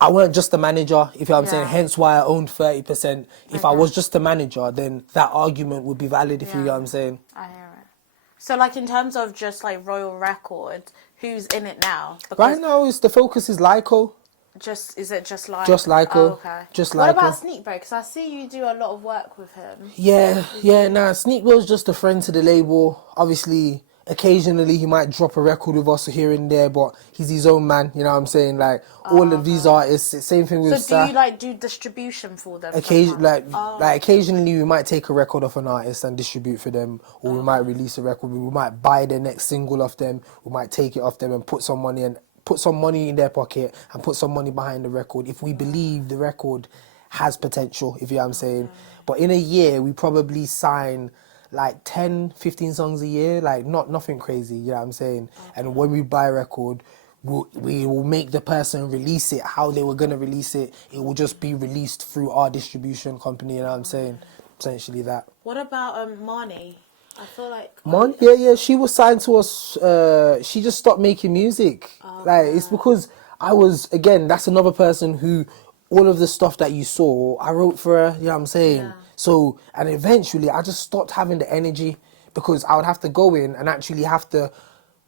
I weren't just a manager, if you know what I'm saying, hence why I owned 30%. If I was just a manager, then that argument would be valid, if you know what I'm saying. I hear it. So, like, in terms of just, like, Royal Records, who's in it now? Because right now, the focus is Lyco. Is it just Lyco? Just Lyco. Oh, okay. Just Lyco. What about Sneak Bro? Because I see you do a lot of work with him. Sneak Bro's just a friend to the label. Obviously, occasionally he might drop a record with us here and there, but he's his own man, you know what I'm saying? Like, all of these artists, same thing with So do you, like, do distribution for them? Occasionally we might take a record off an artist and distribute for them, or we might release a record, we might buy their next single off them, we might take it off them and put some money in their pocket and put some money behind the record if we believe the record has potential, if you know what I'm saying. But in a year, we probably sign like 10, 15 songs a year, like nothing crazy, you know what I'm saying? And when we buy a record, we will make the person release it how they were going to release it. It will just be released through our distribution company, you know what I'm saying? Essentially that. What about Marnie? I feel like... she was signed to us. She just stopped making music. Like, it's because that's another person who, all of the stuff that you saw, I wrote for her, you know what I'm saying? Yeah. So, and eventually I just stopped having the energy because I would have to go in and actually have to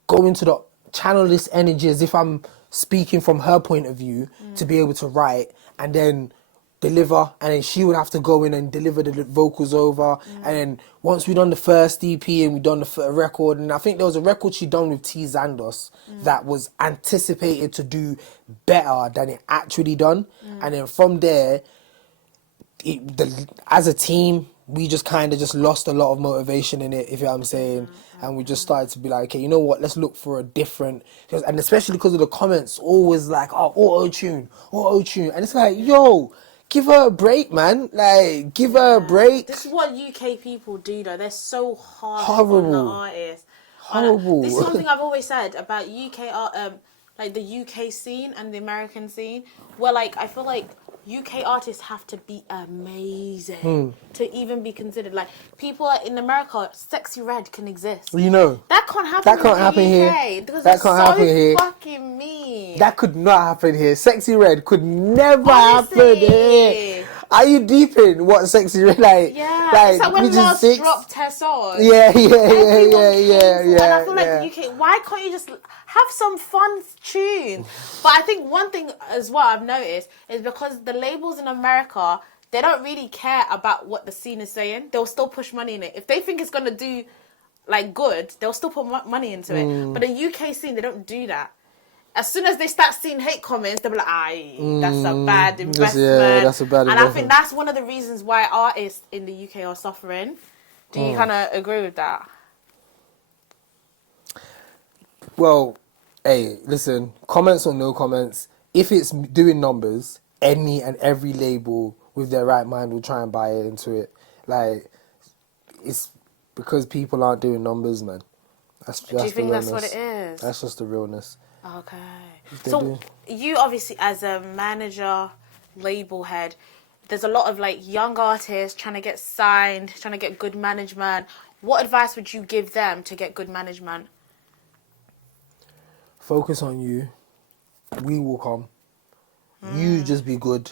go into the channel this energy as if I'm speaking from her point of view to be able to write and then deliver, and then she would have to go in and deliver the vocals over. And then once we done the first EP and we done the record, and I think there was a record she done with T Zandos that was anticipated to do better than it actually done. And then from there, as a team, we just kind of just lost a lot of motivation in it, if you know what I'm saying. And we just started to be like, okay, you know what, let's look for a different, and especially because of the comments always like, oh, auto-tune. And it's like, yo, give her a break, man. Like, give her a break. This is what UK people do, though. They're so hard on the artists. Horrible. This is something I've always said about UK art, like the UK scene and the American scene, where, like, I feel like UK artists have to be amazing to even be considered. Like, people in America, Sexy Red can exist. You know. That can't happen That can't in the happen UK here. because That can't happen here. fucking mean. That could not happen here. Sexy Red could never Honestly. happen here. Are you deep in what Sexy Red like? Yeah, like, it's like when Lars dropped her song. Yeah. And I feel like the UK, why can't you just have some fun tune? But I think one thing as well I've noticed is because the labels in America, they don't really care about what the scene is saying. They'll still push money in it. If they think it's gonna do like good, they'll still put money into it. But the UK scene, they don't do that. As soon as they start seeing hate comments, they'll be like, that's a bad investment. That's a bad investment. And I think that's one of the reasons why artists in the UK are suffering. Do you kind of agree with that? Well, hey, listen, comments or no comments, if it's doing numbers, any and every label with their right mind will try and buy into it. Like, it's because people aren't doing numbers, man. That's Do you think that's what it is? That's just the realness. Okay. So you obviously, as a manager, label head, there's a lot of like young artists trying to get signed, trying to get good management. What advice would you give them to get good management? Focus on you. We will come. You just be good.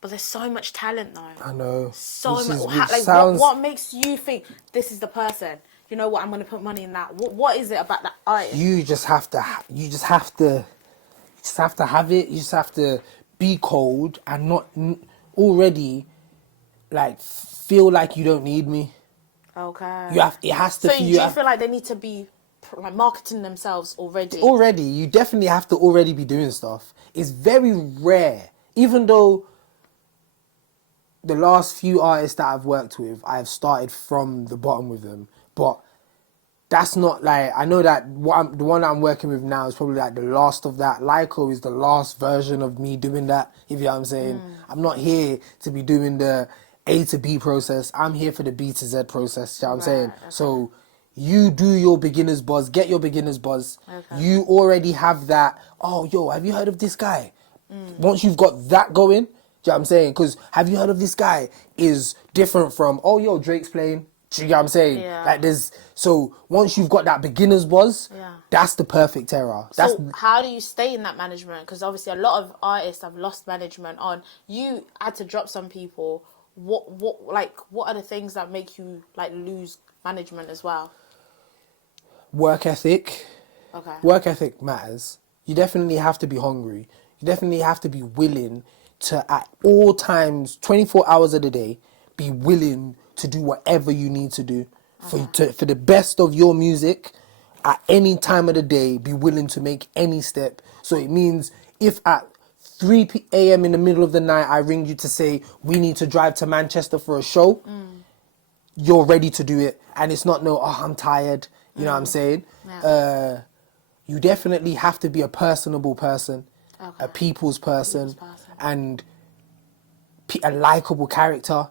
But there's so much talent though. I know. So much. Like, what makes you think this is the person? You know what? I'm going to put money in that. What is it about that artist? You just have to have it. You just have to be cold and not already like feel like you don't need me. Okay. It has to. So do you feel like they need to be like marketing themselves already? Already, you definitely have to already be doing stuff. It's very rare, even though the last few artists that I've worked with, I've started from the bottom with them. But that's not like, I know that the one I'm working with now is probably like the last of that. Lyco is the last version of me doing that, if you know what I'm saying. I'm not here to be doing the A to B process. I'm here for the B to Z process, you know what I'm saying? Okay. So you do your beginner's buzz, get your beginner's buzz. Okay. You already have that, have you heard of this guy? Once you've got that going, do you know what I'm saying? Because have you heard of this guy is different from, Drake's playing. Do you know what I'm saying? Yeah. Like so once you've got that beginner's buzz, that's the perfect era. So how do you stay in that management? Because obviously a lot of artists have lost management on. You had to drop some people. What are the things that make you like lose management as well? Work ethic. Okay. Work ethic matters. You definitely have to be hungry. You definitely have to be willing to, at all times, 24 hours of the day, be willing to do whatever you need to do for the best of your music. At any time of the day, be willing to make any step. So it means if at 3 a.m. in the middle of the night, I ring you to say, we need to drive to Manchester for a show, you're ready to do it. And it's not I'm tired. You know what I'm saying? Yeah. You definitely have to be a personable person, a people's person, and a likable character.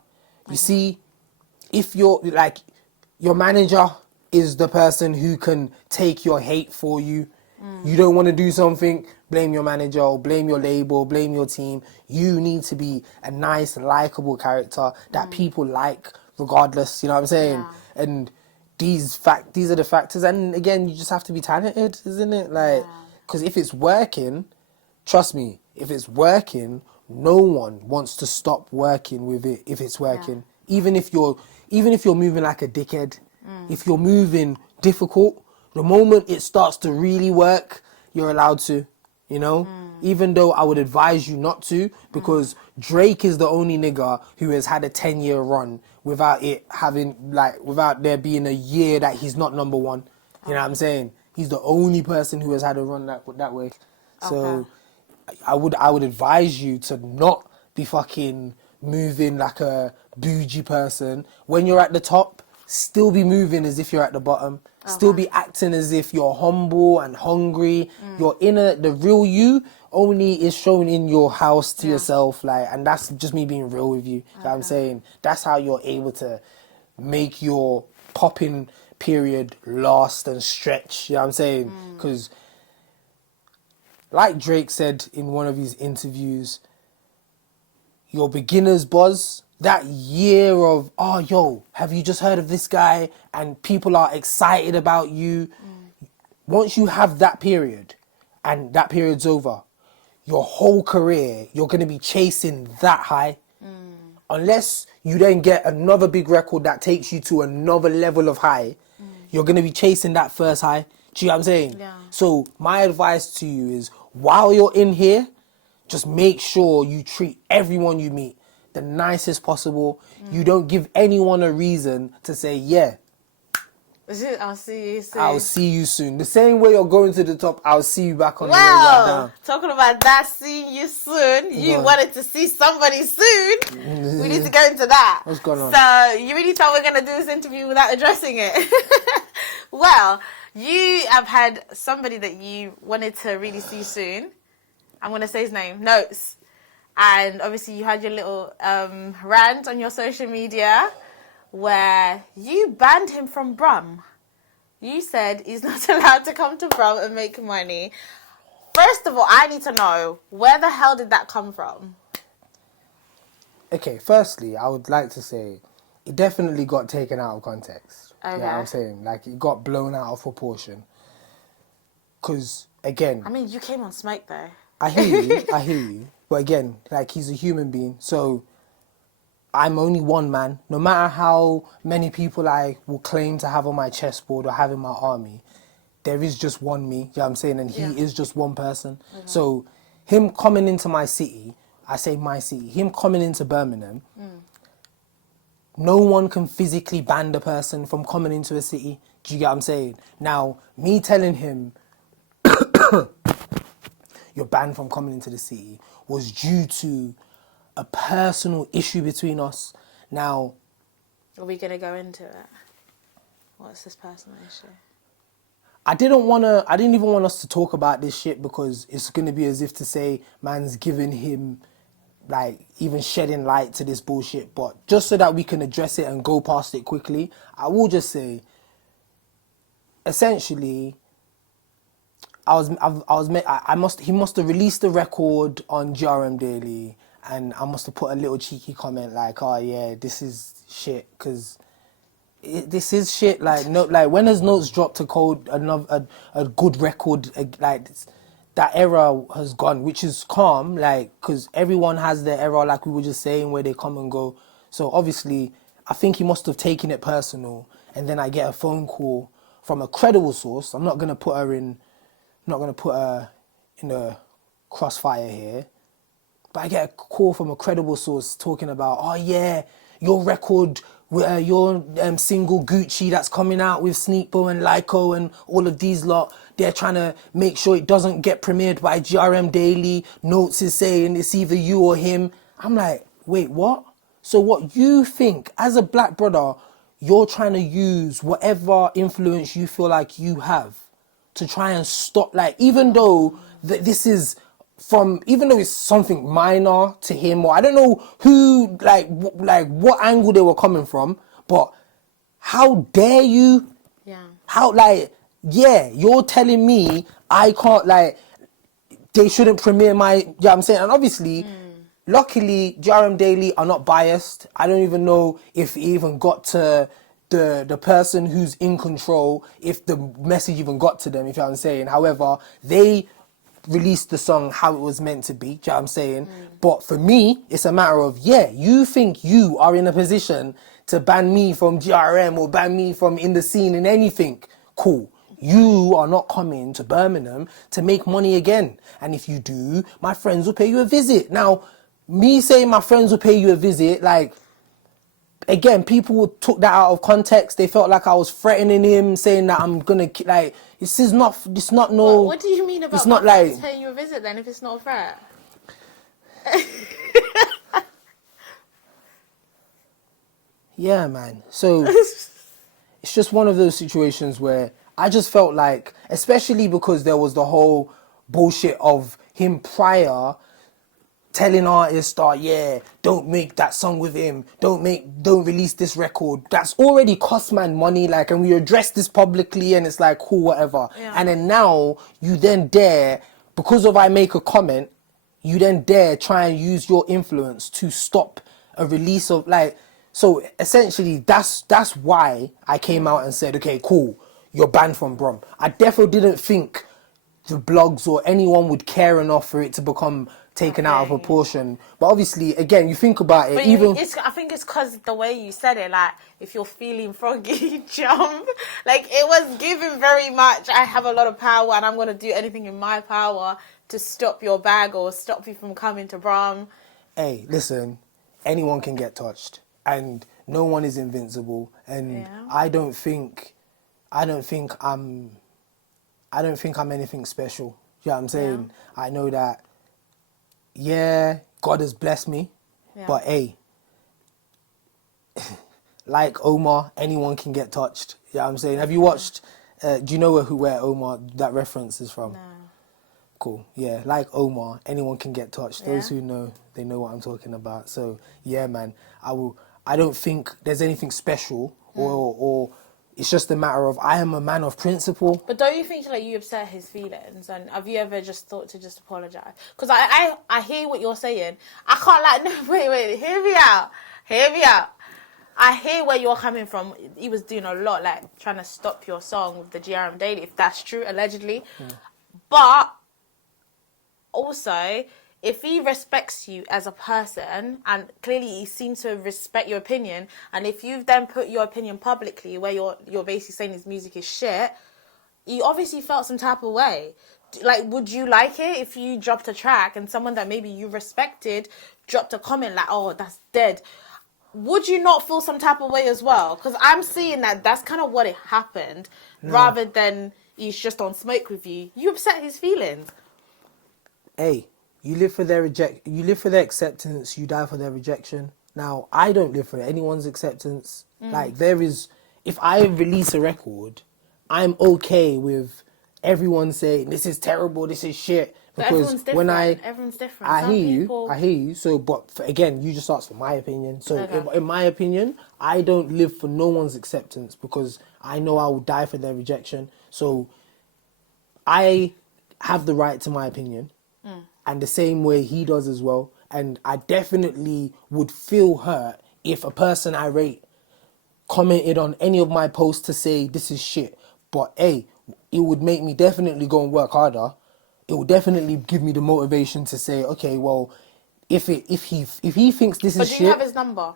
You see, if you're like, your manager is the person who can take your hate for you. You don't want to do something, blame your manager or blame your label, blame your team. You need to be a nice, likable character that people like regardless, you know what I'm saying? Yeah. And these are the factors. And again, you just have to be talented, isn't it? Like, because if it's working, trust me, if it's working, no one wants to stop working with it if it's working. Yeah. Even if you're moving like a dickhead, if you're moving difficult, the moment it starts to really work, you're allowed to, you know? Even though I would advise you not to, because Drake is the only nigga who has had a 10-year run without there being a year that he's not number one. You know what I'm saying? He's the only person who has had a run that way. So I would advise you to not be fucking moving like a bougie person. When you're at the top, still be moving as if you're at the bottom. Still be acting as if you're humble and hungry. The real you only is shown in your house to yourself, and that's just me being real with you. You know what I'm saying? That's how you're able to make your popping period last and stretch. You know what I'm saying? Because like Drake said in one of his interviews, your beginner's buzz, that year of, oh, yo, have you just heard of this guy? And people are excited about you. Once you have that period and that period's over, your whole career, you're going to be chasing that high. Unless you then get another big record that takes you to another level of high, you're going to be chasing that first high. Do you know what I'm saying? Yeah. So my advice to you is, while you're in here, just make sure you treat everyone you meet the nicest possible. You don't give anyone a reason to say, yeah, I'll see you soon. I'll see you soon. The same way you're going to the top, I'll see you back on the way back Well, down. talking about that, seeing you soon. You wanted to see somebody soon. We need to go into that. What's going on? So, you really thought we're going to do this interview without addressing it? Well, you have had somebody that you wanted to really see soon. I'm going to say his name, Notes. And obviously you had your little rant on your social media where you banned him from Brum. You said he's not allowed to come to Brum and make money. First of all, I need to know, where the hell did that come from? Okay, firstly, I would like to say it definitely got taken out of context. Okay. You know what I'm saying? Like, it got blown out of proportion. Because, again... I mean, you came on Smoke, though. I hear you. But again, like, he's a human being. So, I'm only one man. No matter how many people I will claim to have on my chessboard or have in my army, there is just one me, you know what I'm saying? And he is just one person. So, him coming into my city, I say my city, him coming into Birmingham, no one can physically ban the person from coming into a city. Do you get what I'm saying? Now, me telling him, you're banned from coming into the city, was due to a personal issue between us. Now... Are we going to go into it? What's this personal issue? I didn't even want us to talk about this shit because it's going to be as if to say man's giving him, like, even shedding light to this bullshit. But just so that we can address it and go past it quickly, I will just say, essentially... he must have released the record on GRM Daily, and I must have put a little cheeky comment like, "Oh yeah, this is shit," because this is shit. Like, no, like, when has Notes dropped a good record? Like, that era has gone, which is calm, like, because everyone has their era, like we were just saying, where they come and go. So obviously, I think he must have taken it personal, and then I get a phone call from a credible source. I'm not gonna put her in a crossfire here, but I get a call from a credible source talking about, oh yeah, your record, your single Gucci that's coming out with Sneakbo and Lyco and all of these lot, they're trying to make sure it doesn't get premiered by GRM Daily. Notes is saying it's either you or him. I'm like, wait, what? So what you think, as a black brother, you're trying to use whatever influence you feel like you have to try and stop, like, even though even though it's something minor to him, or I don't know who, like what angle they were coming from, but how dare you? Yeah. How, like, yeah, you're telling me I can't, like, they shouldn't premiere my, you know what I'm saying? And obviously, luckily, GRM Daily are not biased. I don't even know if it even got to the person who's in control, if the message even got to them, if you know what I'm saying. However, they released the song how it was meant to be, do you know what I'm saying? But for me, it's a matter of, yeah, you think you are in a position to ban me from GRM or ban me from in the scene in anything, cool. You are not coming to Birmingham to make money again. And if you do, my friends will pay you a visit. Now, me saying my friends will pay you a visit, like, again, people took that out of context. They felt like I was threatening him, saying that I'm gonna, like, it's not no. What do you mean about it's not like paying you a visit then, if it's not a threat? Yeah, man. So it's just one of those situations where I just felt like, especially because there was the whole bullshit of him prior telling artists, yeah, don't make that song with him, don't release this record. That's already cost man money, like, and we address this publicly, and it's like, cool, whatever. Yeah. And then now you then dare, because of I make a comment, you then dare try and use your influence to stop a release of like. So essentially, that's why I came out and said, okay, cool, you're banned from Brum. I definitely didn't think the blogs or anyone would care enough for it to become taken out of proportion. But obviously, again, you think about it, but I think it's because the way you said it, like, if you're feeling froggy, jump. Like, it was given very much, I have a lot of power and I'm going to do anything in my power to stop your bag or stop you from coming to Brum. Hey, listen, anyone can get touched. And no one is invincible. And I don't think I'm anything special. You know what I'm saying? Yeah. I know that, God has blessed me. Yeah. But hey, like Omar, anyone can get touched. You know what I'm saying? Have you watched, do you know where Omar, that reference is from? No. Cool. Yeah, like Omar, anyone can get touched. Yeah. Those who know, they know what I'm talking about. So, yeah, man, I don't think there's anything special or it's just a matter of I am a man of principle. But don't you think like you upset his feelings? And have you ever just thought to just apologise? Because I hear what you're saying. I can't no, wait, hear me out. I hear where you're coming from. He was doing a lot, like trying to stop your song with the GRM Daily, if that's true, allegedly. Yeah. But also, if he respects you as a person, and clearly he seems to respect your opinion, and if you've then put your opinion publicly where you're basically saying his music is shit, you obviously felt some type of way. Like, would you like it if you dropped a track and someone that maybe you respected dropped a comment like, oh, that's dead? Would you not feel some type of way as well? Because I'm seeing that that's kind of what it happened, rather than he's just on smoke with you. You upset his feelings. Hey. You live for their acceptance, you die for their rejection. Now, I don't live for anyone's acceptance. Like, if I release a record, I'm okay with everyone saying, this is terrible, this is shit. Because everyone's different. I hear you. So, but again, you just asked for my opinion. So, in my opinion, I don't live for no one's acceptance because I know I will die for their rejection. So, I have the right to my opinion. And the same way he does as well. And I definitely would feel hurt if a person I rate commented on any of my posts to say this is shit. But hey, it would make me definitely go and work harder. It would definitely give me the motivation to say, okay, well, if he thinks this is shit. But do you have his number?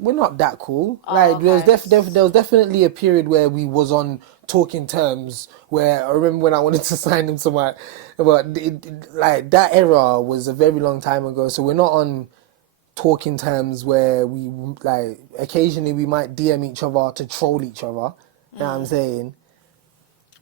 We're not that cool. There was definitely a period where we was on talking terms. Where I remember when I wanted to sign him to my, but that era was a very long time ago. So we're not on talking terms where we occasionally we might DM each other to troll each other. You know what I'm saying?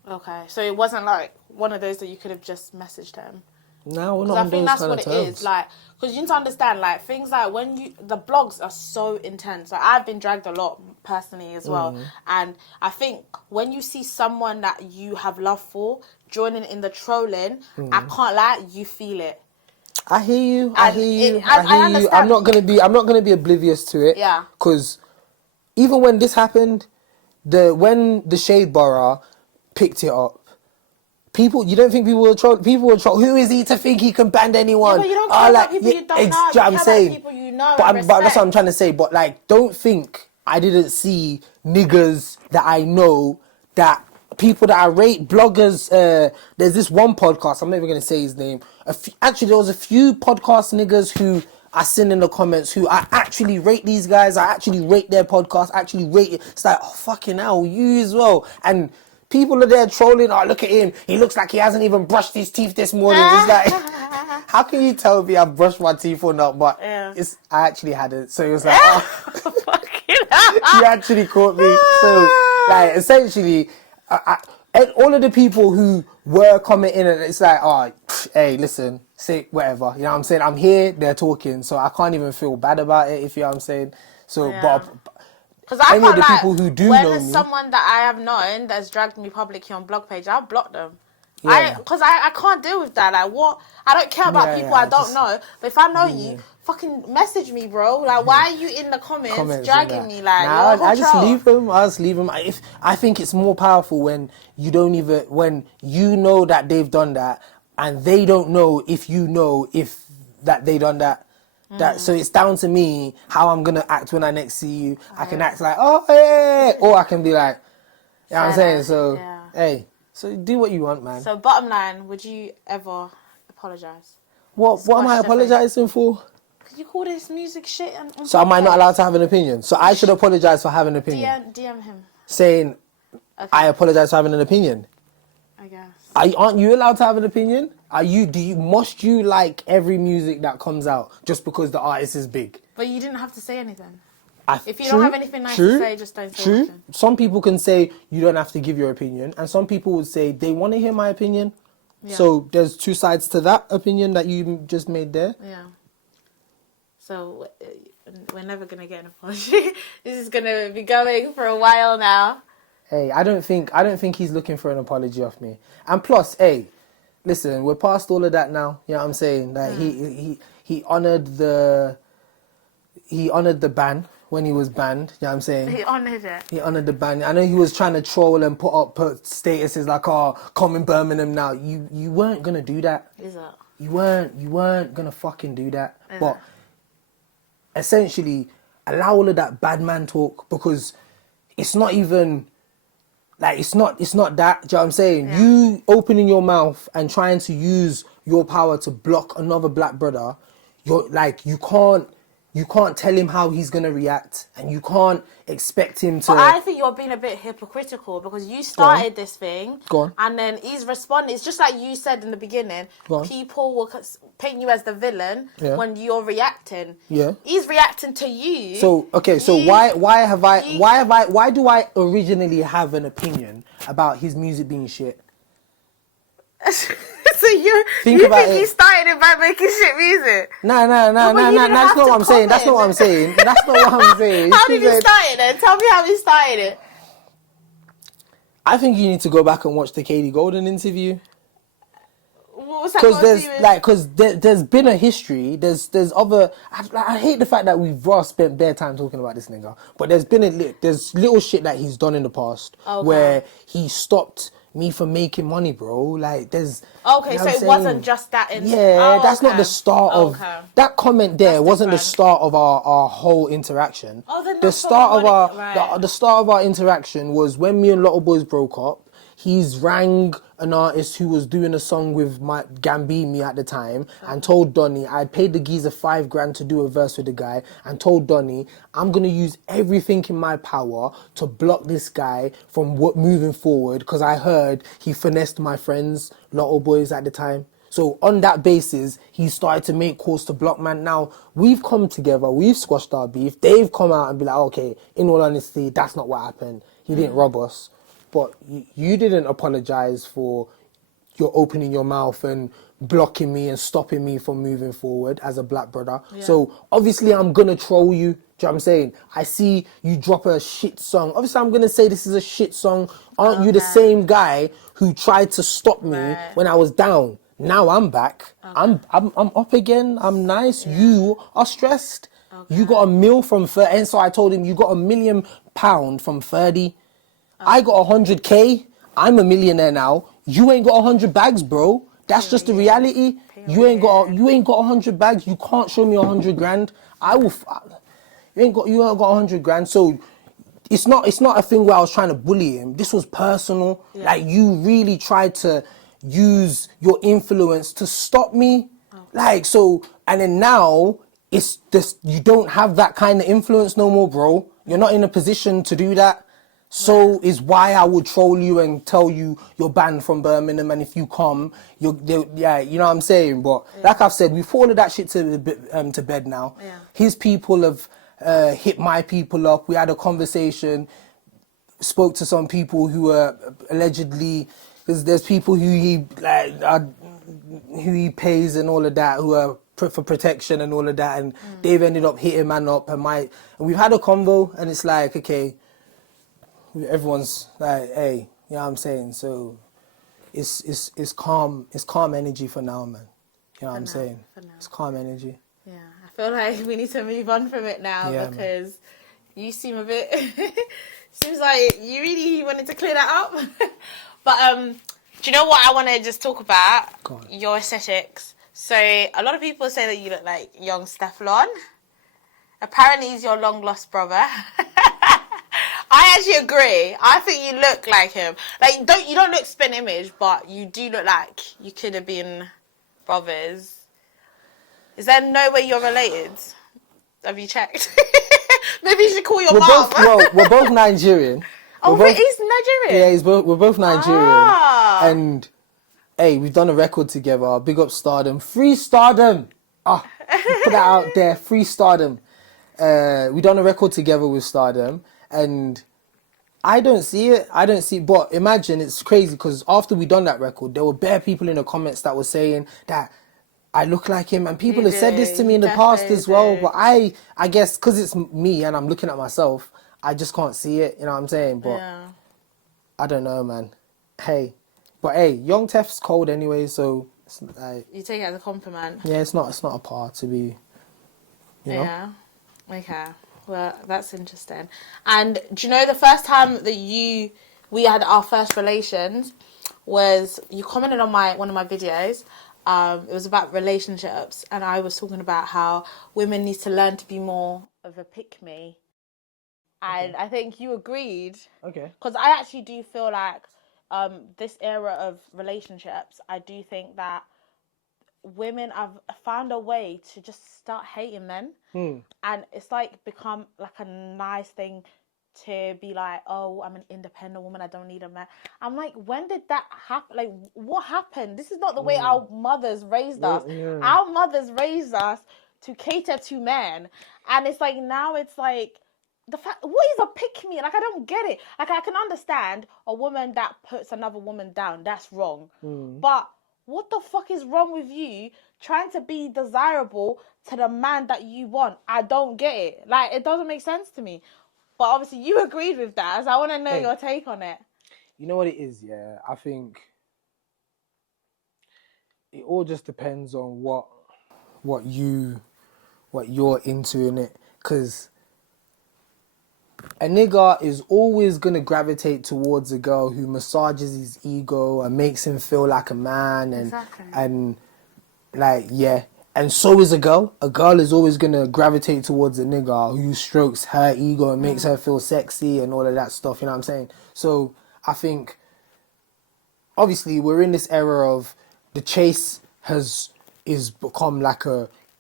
Okay, so it wasn't like one of those that you could have just messaged him. No, we're not on those kind of terms. I think that's what it is. Like, because you need to understand, like, things like the blogs are so intense. Like, I've been dragged a lot personally as well. And I think when you see someone that you have love for joining in the trolling, I can't lie, you feel it. I hear you. I hear you. I'm not gonna be oblivious to it. Yeah. Because even when this happened, when the shadeborough picked it up, you don't think people will troll? People will troll. Who is he to think he can ban anyone? Yeah, but you don't care about people you don't know. I'm saying. People you know. But that's what I'm trying to say. But like, don't think I didn't see niggas that I know, that people that I rate, bloggers. There's this one podcast. I'm never gonna say his name. Actually, there was a few podcast niggas who I seen in the comments who I actually rate these guys. I actually rate their podcast. I actually rate it. It's like, oh fucking hell, you as well. And people are there trolling, oh, look at him. He looks like he hasn't even brushed his teeth this morning. It's like, how can you tell me I brushed my teeth or not? But I actually hadn't. So it was like, you actually caught me. So, like, essentially, and all of the people who were commenting, and it's like, oh, hey, listen, say whatever. You know what I'm saying? I'm here, they're talking. So I can't even feel bad about it, if you know what I'm saying. So, but because I can't, when someone that I have known that's dragged me publicly on blog page, I'll block them. Because I can't deal with that. Like, what? I don't care about people I don't know. But if I know you, fucking message me, bro. Like, why are you in the comments dragging me? Like, I just leave them. I just leave them. I think it's more powerful when you don't even, when you know that they've done that and they don't know if you know if that they done that. So it's down to me how I'm gonna act when I next see you. I can act like, oh hey, or I can be like, you know what I'm saying? So hey, so do what you want, man. So bottom line, would you ever apologise? What am I apologising for? Could you call this music shit? So am I not allowed to have an opinion? So I should apologise for having an opinion. DM him. Saying, I apologise for having an opinion. I guess. Aren't you allowed to have an opinion? Must you like every music that comes out just because the artist is big? But you didn't have to say anything. If you don't have anything nice to say, just don't say anything. Some people can say you don't have to give your opinion, and some people would say they want to hear my opinion. Yeah. So there's two sides to that opinion that you just made there. Yeah. So we're never gonna get an apology. This is gonna be going for a while now. Hey, I don't think he's looking for an apology off me. And plus, hey, listen, we're past all of that now. You know what I'm saying? Like he honoured the ban when he was banned. You know what I'm saying? He honoured it. He honoured the ban. I know he was trying to troll and put statuses like, oh, come in Birmingham now. You weren't gonna do that. Is that? You weren't gonna fucking do that. But essentially, allow all of that bad man talk, because it's not even like it's not that. Do you know what I'm saying? Yeah. You opening your mouth and trying to use your power to block another black brother, you're like, you can't tell him how he's gonna react, and you can't expect him to. But I think you're being a bit hypocritical, because you started this thing, and then he's responding. It's just like you said in the beginning. People will paint you as the villain when you're reacting. Yeah, he's reacting to you. So okay, so why do I originally have an opinion about his music being shit? So you think he started it by making shit music? No, that's not what I'm saying. That's not what I'm saying. That's not what I'm saying. How did he start it then? Tell me how he started it. I think you need to go back and watch the Katie Golden interview. What's that? Because there's been a history. There's other. I hate the fact that we've spent bare time talking about this nigga. But there's little shit that he's done in the past where he stopped me from making money, bro. Like there's. Okay, you know so it wasn't just that. That's not the start of that comment. There wasn't the start of our whole interaction. Then the start of the start of our interaction was when me and Lotto Boys broke up. He's rang an artist who was doing a song with my Gambini at the time and told Donny, I paid the geezer $5,000 to do a verse with the guy, and told Donny, I'm going to use everything in my power to block this guy from moving forward, because I heard he finessed my friends, Lotto Boys at the time. So on that basis, he started to make calls to block man. Now, we've come together, we've squashed our beef. They've come out and be like, okay, in all honesty, that's not what happened. He didn't rob us. But you didn't apologise for your opening your mouth and blocking me and stopping me from moving forward as a black brother. Yeah. So obviously I'm going to troll you. Do you know what I'm saying? I see you drop a shit song. Obviously I'm going to say this is a shit song. Aren't you the same guy who tried to stop me when I was down? Now I'm back. I'm up again. I'm nice. Yeah. You are stressed. You got a mil from 30. And so I told him, you got £1 million from 30. I got 100K. I'm a millionaire now. You ain't got 100 bags, bro. That's just the reality. You ain't got 100 bags. You can't show me 100 grand. You ain't got 100 grand. So it's not a thing where I was trying to bully him. This was personal. Yeah. Like you really tried to use your influence to stop me. Like so, and then now it's this. You don't have that kind of influence no more, bro. You're not in a position to do that. So is why I would troll you and tell you you're banned from Birmingham, and if you come, you know what I'm saying. But like I've said, we've put all of that shit to bed now. Yeah. His people have hit my people up. We had a conversation, spoke to some people who were allegedly, because there's people who he pays and all of that, who are for protection and all of that, and they've ended up hitting man up, and we've had a convo, and it's like, okay. Everyone's like, hey, you know what I'm saying? So it's calm energy for now, man. You know what I'm saying? It's calm energy. Yeah, I feel like we need to move on from it now because you seem a bit seems like you really wanted to clear that up. But do you know what I want to just talk about? Your aesthetics. So a lot of people say that you look like young Stefflon. Apparently he's your long lost brother. I actually agree. I think you look like him. Like you don't look spin image, but you do look like you could have been brothers. Is there no way you're related? Have you checked? Maybe you should call your mom. We're both Nigerian. He's Nigerian? Yeah, we're both Nigerian. And, hey, we've done a record together. Big up Stardom. Free Stardom! Put that out there. Free Stardom. We've done a record together with Stardom. And I don't see it. But imagine, it's crazy because after we done that record, there were bare people in the comments that were saying that I look like him, and people have said this to me in the past as well. But I guess because it's me and I'm looking at myself, I just can't see it. You know what I'm saying? But I don't know, man. Hey, Young Tef's cold anyway, so it's like, you take it as a compliment. Yeah, it's not a par to be. You know? Yeah. Okay. Well, that's interesting. And do you know the first time that we had our first relations was you commented on one of my videos. It was about relationships, and I was talking about how women need to learn to be more of a pick-me. And I think you agreed. Okay. Because I actually do feel like this era of relationships, I do think that women have found a way to just start hating men. And it's like become like a nice thing to be like, oh, I'm an independent woman, I don't need a man. I'm like, when did that happen? Like, what happened? This is not the way our mothers raised us. Yeah. Our mothers raised us to cater to men. And it's like, now it's like, the fact, what is a pick-me? Like, I don't get it. Like, I can understand a woman that puts another woman down. That's wrong. But what the fuck is wrong with you trying to be desirable to the man that you want? I don't get it. Like, it doesn't make sense to me. But obviously you agreed with that, so I want to know your take on it. You know what it is, yeah? I think it all just depends on what you're into in it. Because a nigga is always going to gravitate towards a girl who massages his ego and makes him feel like a man. And like, yeah. And so is a girl. A girl is always going to gravitate towards a nigga who strokes her ego and makes her feel sexy and all of that stuff, you know what I'm saying? So I think, obviously, we're in this era of the chase is become like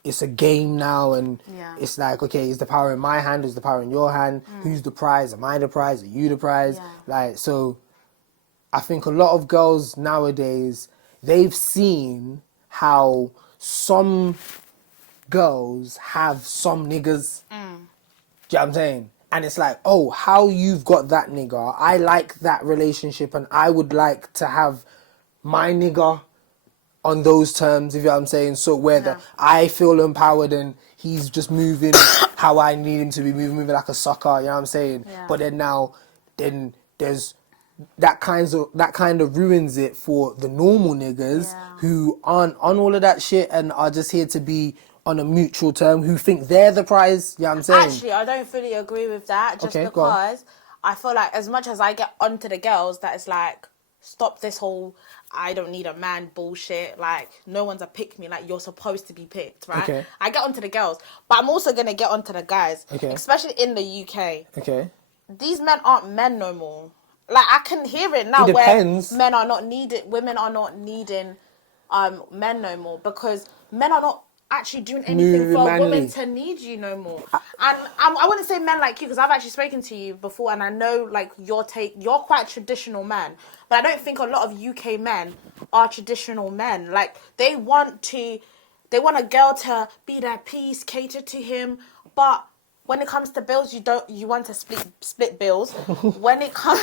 it's a game now, and it's like, okay, is the power in my hand? Is the power in your hand? Who's the prize? Am I the prize? Are you the prize? Yeah. Like, so I think a lot of girls nowadays, they've seen how some girls have some niggas. Do you know what I'm saying? And it's like, oh, how you've got that nigga. I like that relationship, and I would like to have my nigga on those terms, if you know what I'm saying. So whether I feel empowered and he's just moving how I need him to be moving like a sucker, you know what I'm saying? Yeah. But then there's that kind of ruins it for the normal niggas who aren't on all of that shit and are just here to be on a mutual term, who think they're the prize. You know what I'm saying? Actually, I don't fully agree with that, just because I feel like as much as I get onto the girls that it's like, stop this whole I don't need a man bullshit, like no one's a pick me, like you're supposed to be picked, right? Okay. I get onto the girls, but I'm also gonna get onto the guys, especially in the UK. Okay. These men aren't men no more. Like, I can hear it now where men are not needed, women are not needing men no more, because men are not actually doing anything for a woman to need you no more. And I wouldn't say men like you, because I've actually spoken to you before, and I know like you're quite a traditional man, but I don't think a lot of UK men are traditional men. Like, they want a girl to be their peace, cater to him, but when it comes to bills, you want to split bills. When it comes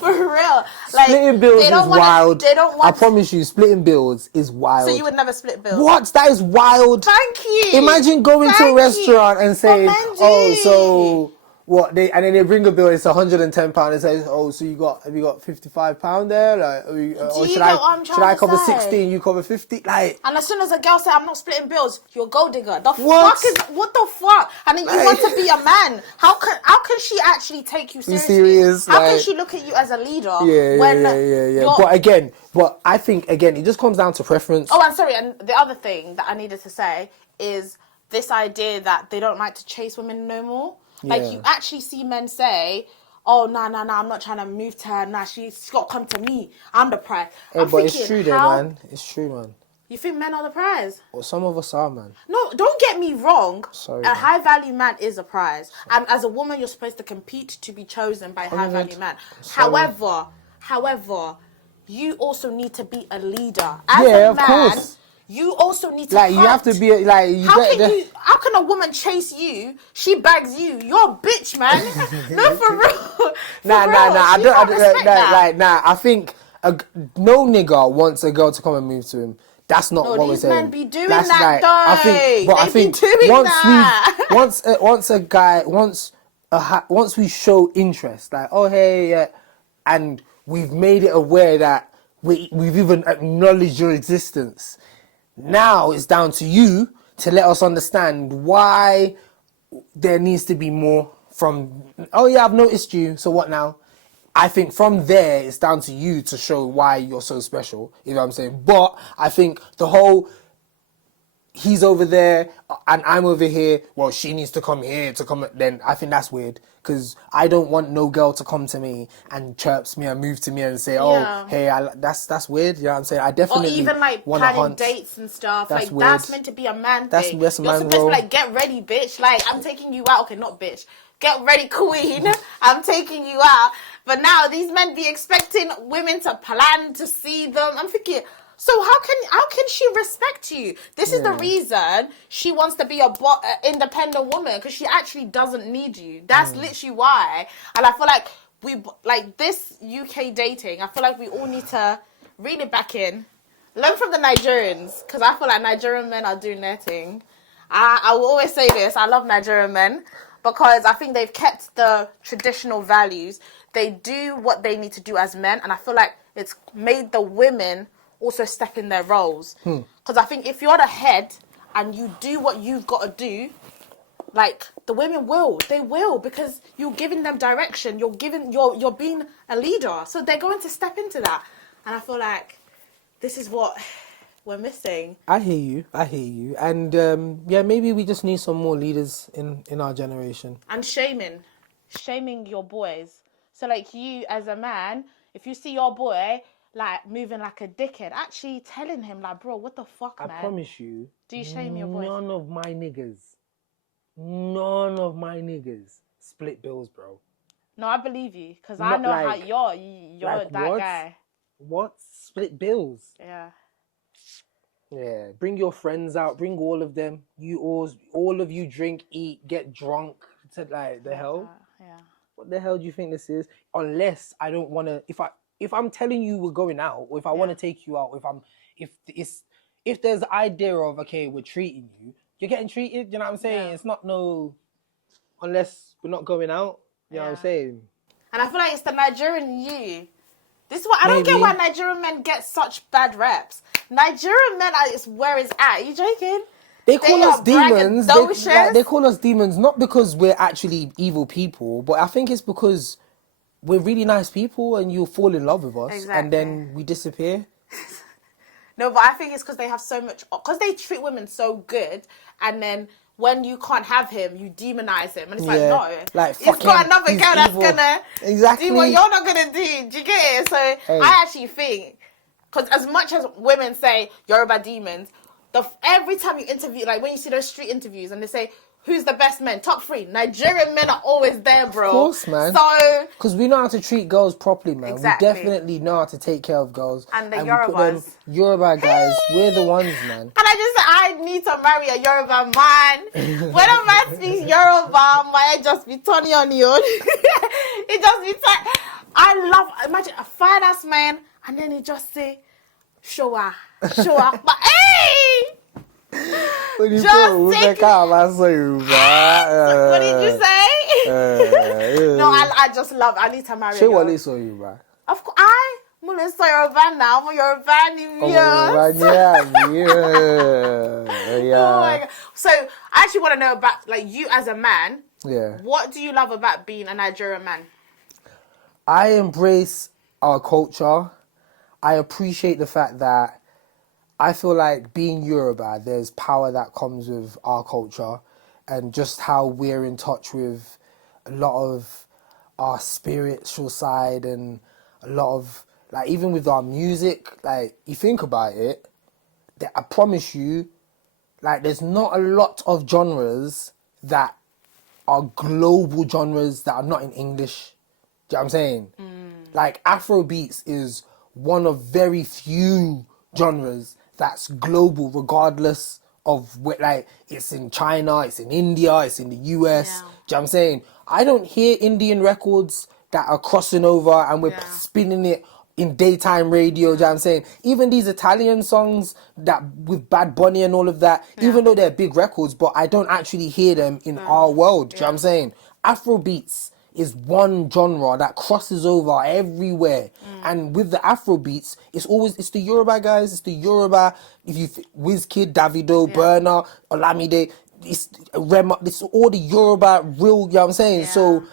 for real, like, splitting bills is wild. I promise you, splitting bills is wild. So you would never split bills? What? That is wild. Thank you. Imagine going to a restaurant and saying, "Oh, so What and then they bring a bill. It's £110. It says, "Oh, so have you got £55 there? Like, or should I cover 60 and you cover 50? Like, and as soon as a girl says, "I'm not splitting bills," you're a gold digger. What the fuck? And then you want to be a man. How can she actually take you seriously? How can she look at you as a leader? Yeah. But I think again, it just comes down to preference. Oh, I'm sorry. And the other thing that I needed to say is this idea that they don't like to chase women no more. Like, you actually see men say, "Oh, nah, I'm not trying to move to her. Nah, she's got to come to me. I'm the prize." Hey, but it's true though, man. It's true, man. You think men are the prize? Well, some of us are, man. No, don't get me wrong. Sorry, a high-value man is a prize. And as a woman, you're supposed to compete to be chosen by a high-value man. However, you also need to be a leader. As a man, of course. You also need to like hunt. You have to be like. How can a woman chase you? She bags you. You're a bitch, man. No, for real. Nah. I think no nigga wants a girl to come and move to him. That's not what we're saying. Men be doing that though. I think once we show interest, like, oh hey, yeah, and we've made it aware that we've even acknowledged your existence. Now it's down to you to let us understand why there needs to be more from, "Oh yeah, I've noticed you, so what now?" I think from there, it's down to you to show why you're so special, you know what I'm saying? But I think the whole, he's over there and I'm over here, well, she needs to come here to come, then I think that's weird. Because I don't want no girl to come to me and chirps me and move to me and say, "Oh, hey, that's weird." You know what I'm saying? I definitely or even like planning dates and stuff. That's weird. That's meant to be a man thing. You're supposed to be like, "Get ready, bitch." Like, I'm taking you out. Okay, not bitch. Get ready, queen. I'm taking you out. But now these men be expecting women to plan to see them. I'm thinking, so how can she respect you? This is the reason she wants to be a independent woman, because she actually doesn't need you. That's literally why. And I feel like this UK dating, I feel like we all need to reel it back in. Learn from the Nigerians, because I feel like Nigerian men are doing their thing. I will always say this, I love Nigerian men, because I think they've kept the traditional values. They do what they need to do as men, and I feel like it's made the women also step in their roles. Because I think if you're the head and you do what you've got to do, like, the women they will, because you're giving them direction, you're being a leader, so they're going to step into that. And I feel like this is what we're missing. I hear you, and maybe we just need some more leaders in our generation. And shaming your boys. So like, you as a man, if you see your boy like moving like a dickhead, actually telling him like, "Bro, what the fuck, man?" I promise you. Do you shame your boys? None of my niggas split bills, bro. No, I believe you, because I know how you're like, that guy. What? Split bills? Yeah. Yeah. Bring your friends out. Bring all of them. All of you drink, eat, get drunk. To like the hell. Yeah. What the hell do you think this is? Unless I don't want to. If I'm telling you we're going out, or if I want to take you out, if there's the idea of, okay, we're treating you, you're getting treated. You know what I'm saying? Yeah. It's not unless we're not going out. You know what I'm saying? And I feel like it's the Nigerian you. This is what I don't get, why Nigerian men get such bad reps. Nigerian men is where it's at. Are you joking? They call us demons. They call us demons not because we're actually evil people, but I think it's because we're really nice people and you fall in love with us, and then we disappear. No, but I think it's because they have so much, because they treat women so good, and then when you can't have him, you demonize him, and it's like, no, like, he's got another girl that's gonna do what you're not gonna do. Do you get it? So I actually think, because as much as women say Yoruba demons, every time you interview, like when you see those street interviews and they say, "Who's the best men? Top 3. Nigerian men are always there, bro." Of course, man. So, because we know how to treat girls properly, man. Exactly. We definitely know how to take care of girls. And the Yorubas. Yoruba guys, we're the ones, man. And I need to marry a Yoruba man. When a man speaks Yoruba, my head just be turning on you. It just be imagine a fine-ass man, and then he just say, "Showa." But hey! What did you say? What did you say? No, I just love. I need to marry. Ṣé wọlé sọ Yorùbá? Of course, mo lè sọ Yorùbá now. I'm Yorùbá ni mi. Yeah. Oh my God. So I actually want to know about like you as a man. Yeah. What do you love about being a Nigerian man? I embrace our culture. I appreciate the fact that I feel like being Yoruba, there's power that comes with our culture and just how we're in touch with a lot of our spiritual side and a lot of, like, even with our music, like, you think about it, that I promise you, like, there's not a lot of genres that are global genres that are not in English. Do you know what I'm saying? Like, Afrobeats is one of very few genres that's global, regardless of where, like, it's in China, it's in India, it's in the US. Yeah. Do you know what I'm saying? I don't hear Indian records that are crossing over and we're spinning it in daytime radio. Do you know what I'm saying? Even these Italian songs that with Bad Bunny and all of that, even though they're big records, but I don't actually hear them in our world. Do you know what I'm saying? Afrobeats is one genre that crosses over everywhere. And with the Afrobeats, it's the Yoruba guys, it's the Yoruba, if you Wizkid, Davido, Burna, Olamide, it's Rema, it's all the Yoruba real, you know what I'm saying? So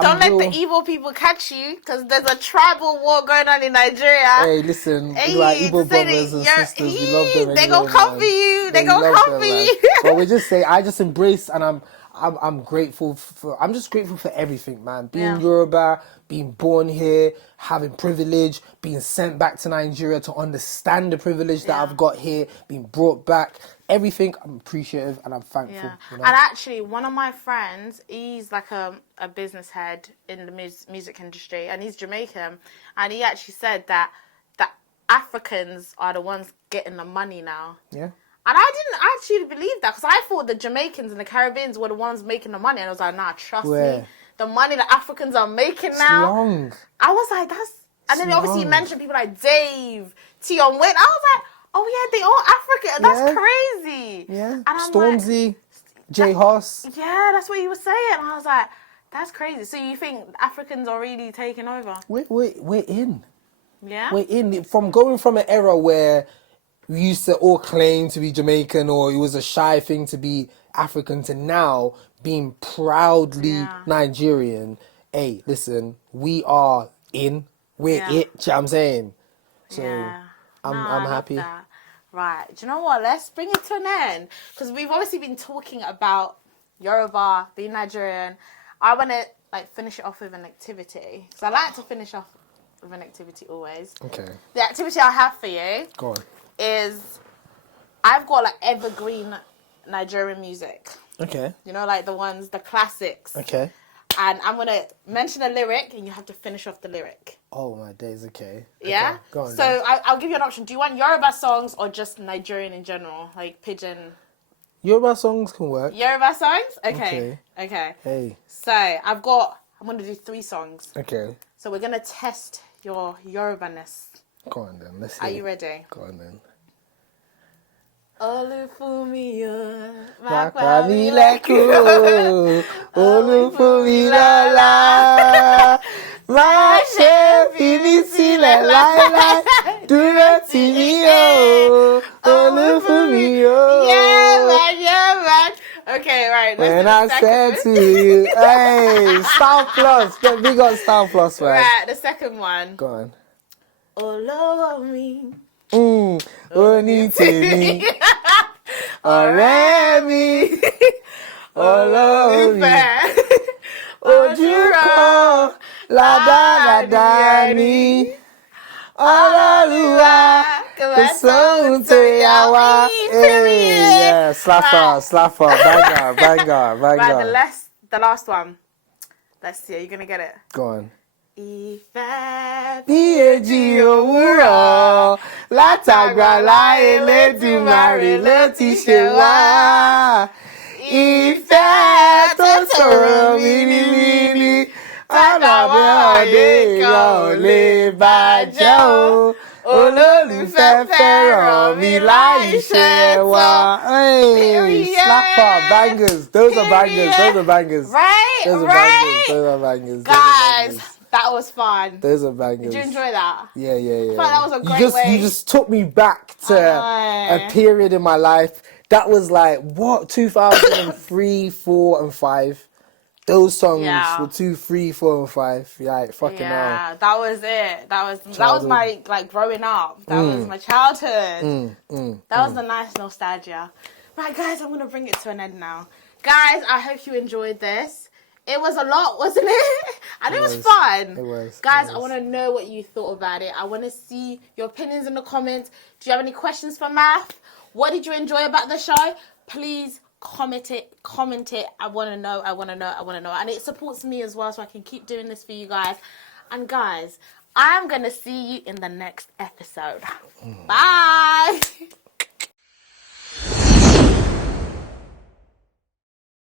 Don't let the evil people catch you, because there's a tribal war going on in Nigeria. Hey, listen, like Igbo brothers and sisters, we love them. They gonna come for you. They gonna come for you. But we just say, I just embrace, and I'm grateful for. I'm just grateful for everything, man. Being Yoruba, being born here, having privilege, being sent back to Nigeria to understand the privilege that I've got here, being brought back. Everything, I'm appreciative and I'm thankful. Yeah. You know? And actually, one of my friends, he's like a business head in the music industry, and he's Jamaican, and he actually said that Africans are the ones getting the money now. Yeah. And I didn't actually believe that, because I thought the Jamaicans and the Caribbeans were the ones making the money, and I was like, nah, trust me, the money that Africans are making now. Long. I was like, and then obviously you mentioned people like Dave, Tion Wayne. I was like, oh yeah, they all African. That's crazy. Yeah. And I'm Stormzy, like, J Hoss. Yeah, that's what he was saying. And I was like, that's crazy. So you think Africans are really taking over? We're in. Yeah. We're in. From going from an era where we used to all claim to be Jamaican, or it was a shy thing to be African, to now being proudly Nigerian. Hey, listen, we are in. We're it. Do you know what I'm saying? So I'm happy. Love that. Right. Do you know what? Let's bring it to an end, because we've obviously been talking about Yoruba, being Nigerian. I want to finish it off with an activity, because I like to finish off with an activity always. Okay. The activity I have for you is I've got evergreen Nigerian music. Okay. You know, the classics. Okay. And I'm going to mention a lyric, and you have to finish off the lyric. Oh, my days, okay. Yeah? Okay. Go on, so I'll give you an option. Do you want Yoruba songs or just Nigerian in general? Like pidgin? Yoruba songs can work. Yoruba songs? Okay. Hey. So I'm going to do 3 songs. Okay. So we're going to test your Yoruba-ness. Go on then. Let's see. Are you ready? Go on then. Olufumiyo, Makwamileku, Olufumilola, má ṣe fi mí sílẹ̀ láíláí, dúró tì mí o, Olufumiyo. Yeah, man. Okay, right. When I said to you, hey, Star Plus, big on Star Plus, man. Right, the second one. Go on. Olówó mi. Oní tèmi, ọ̀rẹ́ mi, olórí, ojú kan ládàradà ni, Olúwa kò sóhun tó yà wá. Yeah, slapper, banger. Right, the last one. Let's see, are you gonna get it? Go on. Ìfẹ́ bí èjì òwúrọ̀ látàgbàlá Elédùmarè ló ti ṣe wá. Ìfẹ́ tó sọ̀rọ̀ mímímí àdàbẹ̀ ọ̀dẹ́ kan ò lè bàjẹ́ o. Olólùfẹ́ Pero, me like share what? Hey, slapper, bangers. Those are bangers. Those are bangers. Right? Those are bangers. Those are bangers. Guys, that was fun. Those are bangers. Did you enjoy that? Yeah. I thought that was a great way. You just took me back to a period in my life that was like, what, 2003, 4 and 5. Those songs were 2, 3, 4 and 5. Like, fucking hell. Yeah, that was it. That was my, like, growing up. That was my childhood. That was the nice nostalgia. Right, guys, I'm going to bring it to an end now. Guys, I hope you enjoyed this. It was a lot, wasn't it? And it was fun. It was. Guys, I want to know what you thought about it. I want to see your opinions in the comments. Do you have any questions for Math? What did you enjoy about the show? Please comment it. I want to know. And it supports me as well, so I can keep doing this for you guys. And guys, I'm going to see you in the next episode. Bye.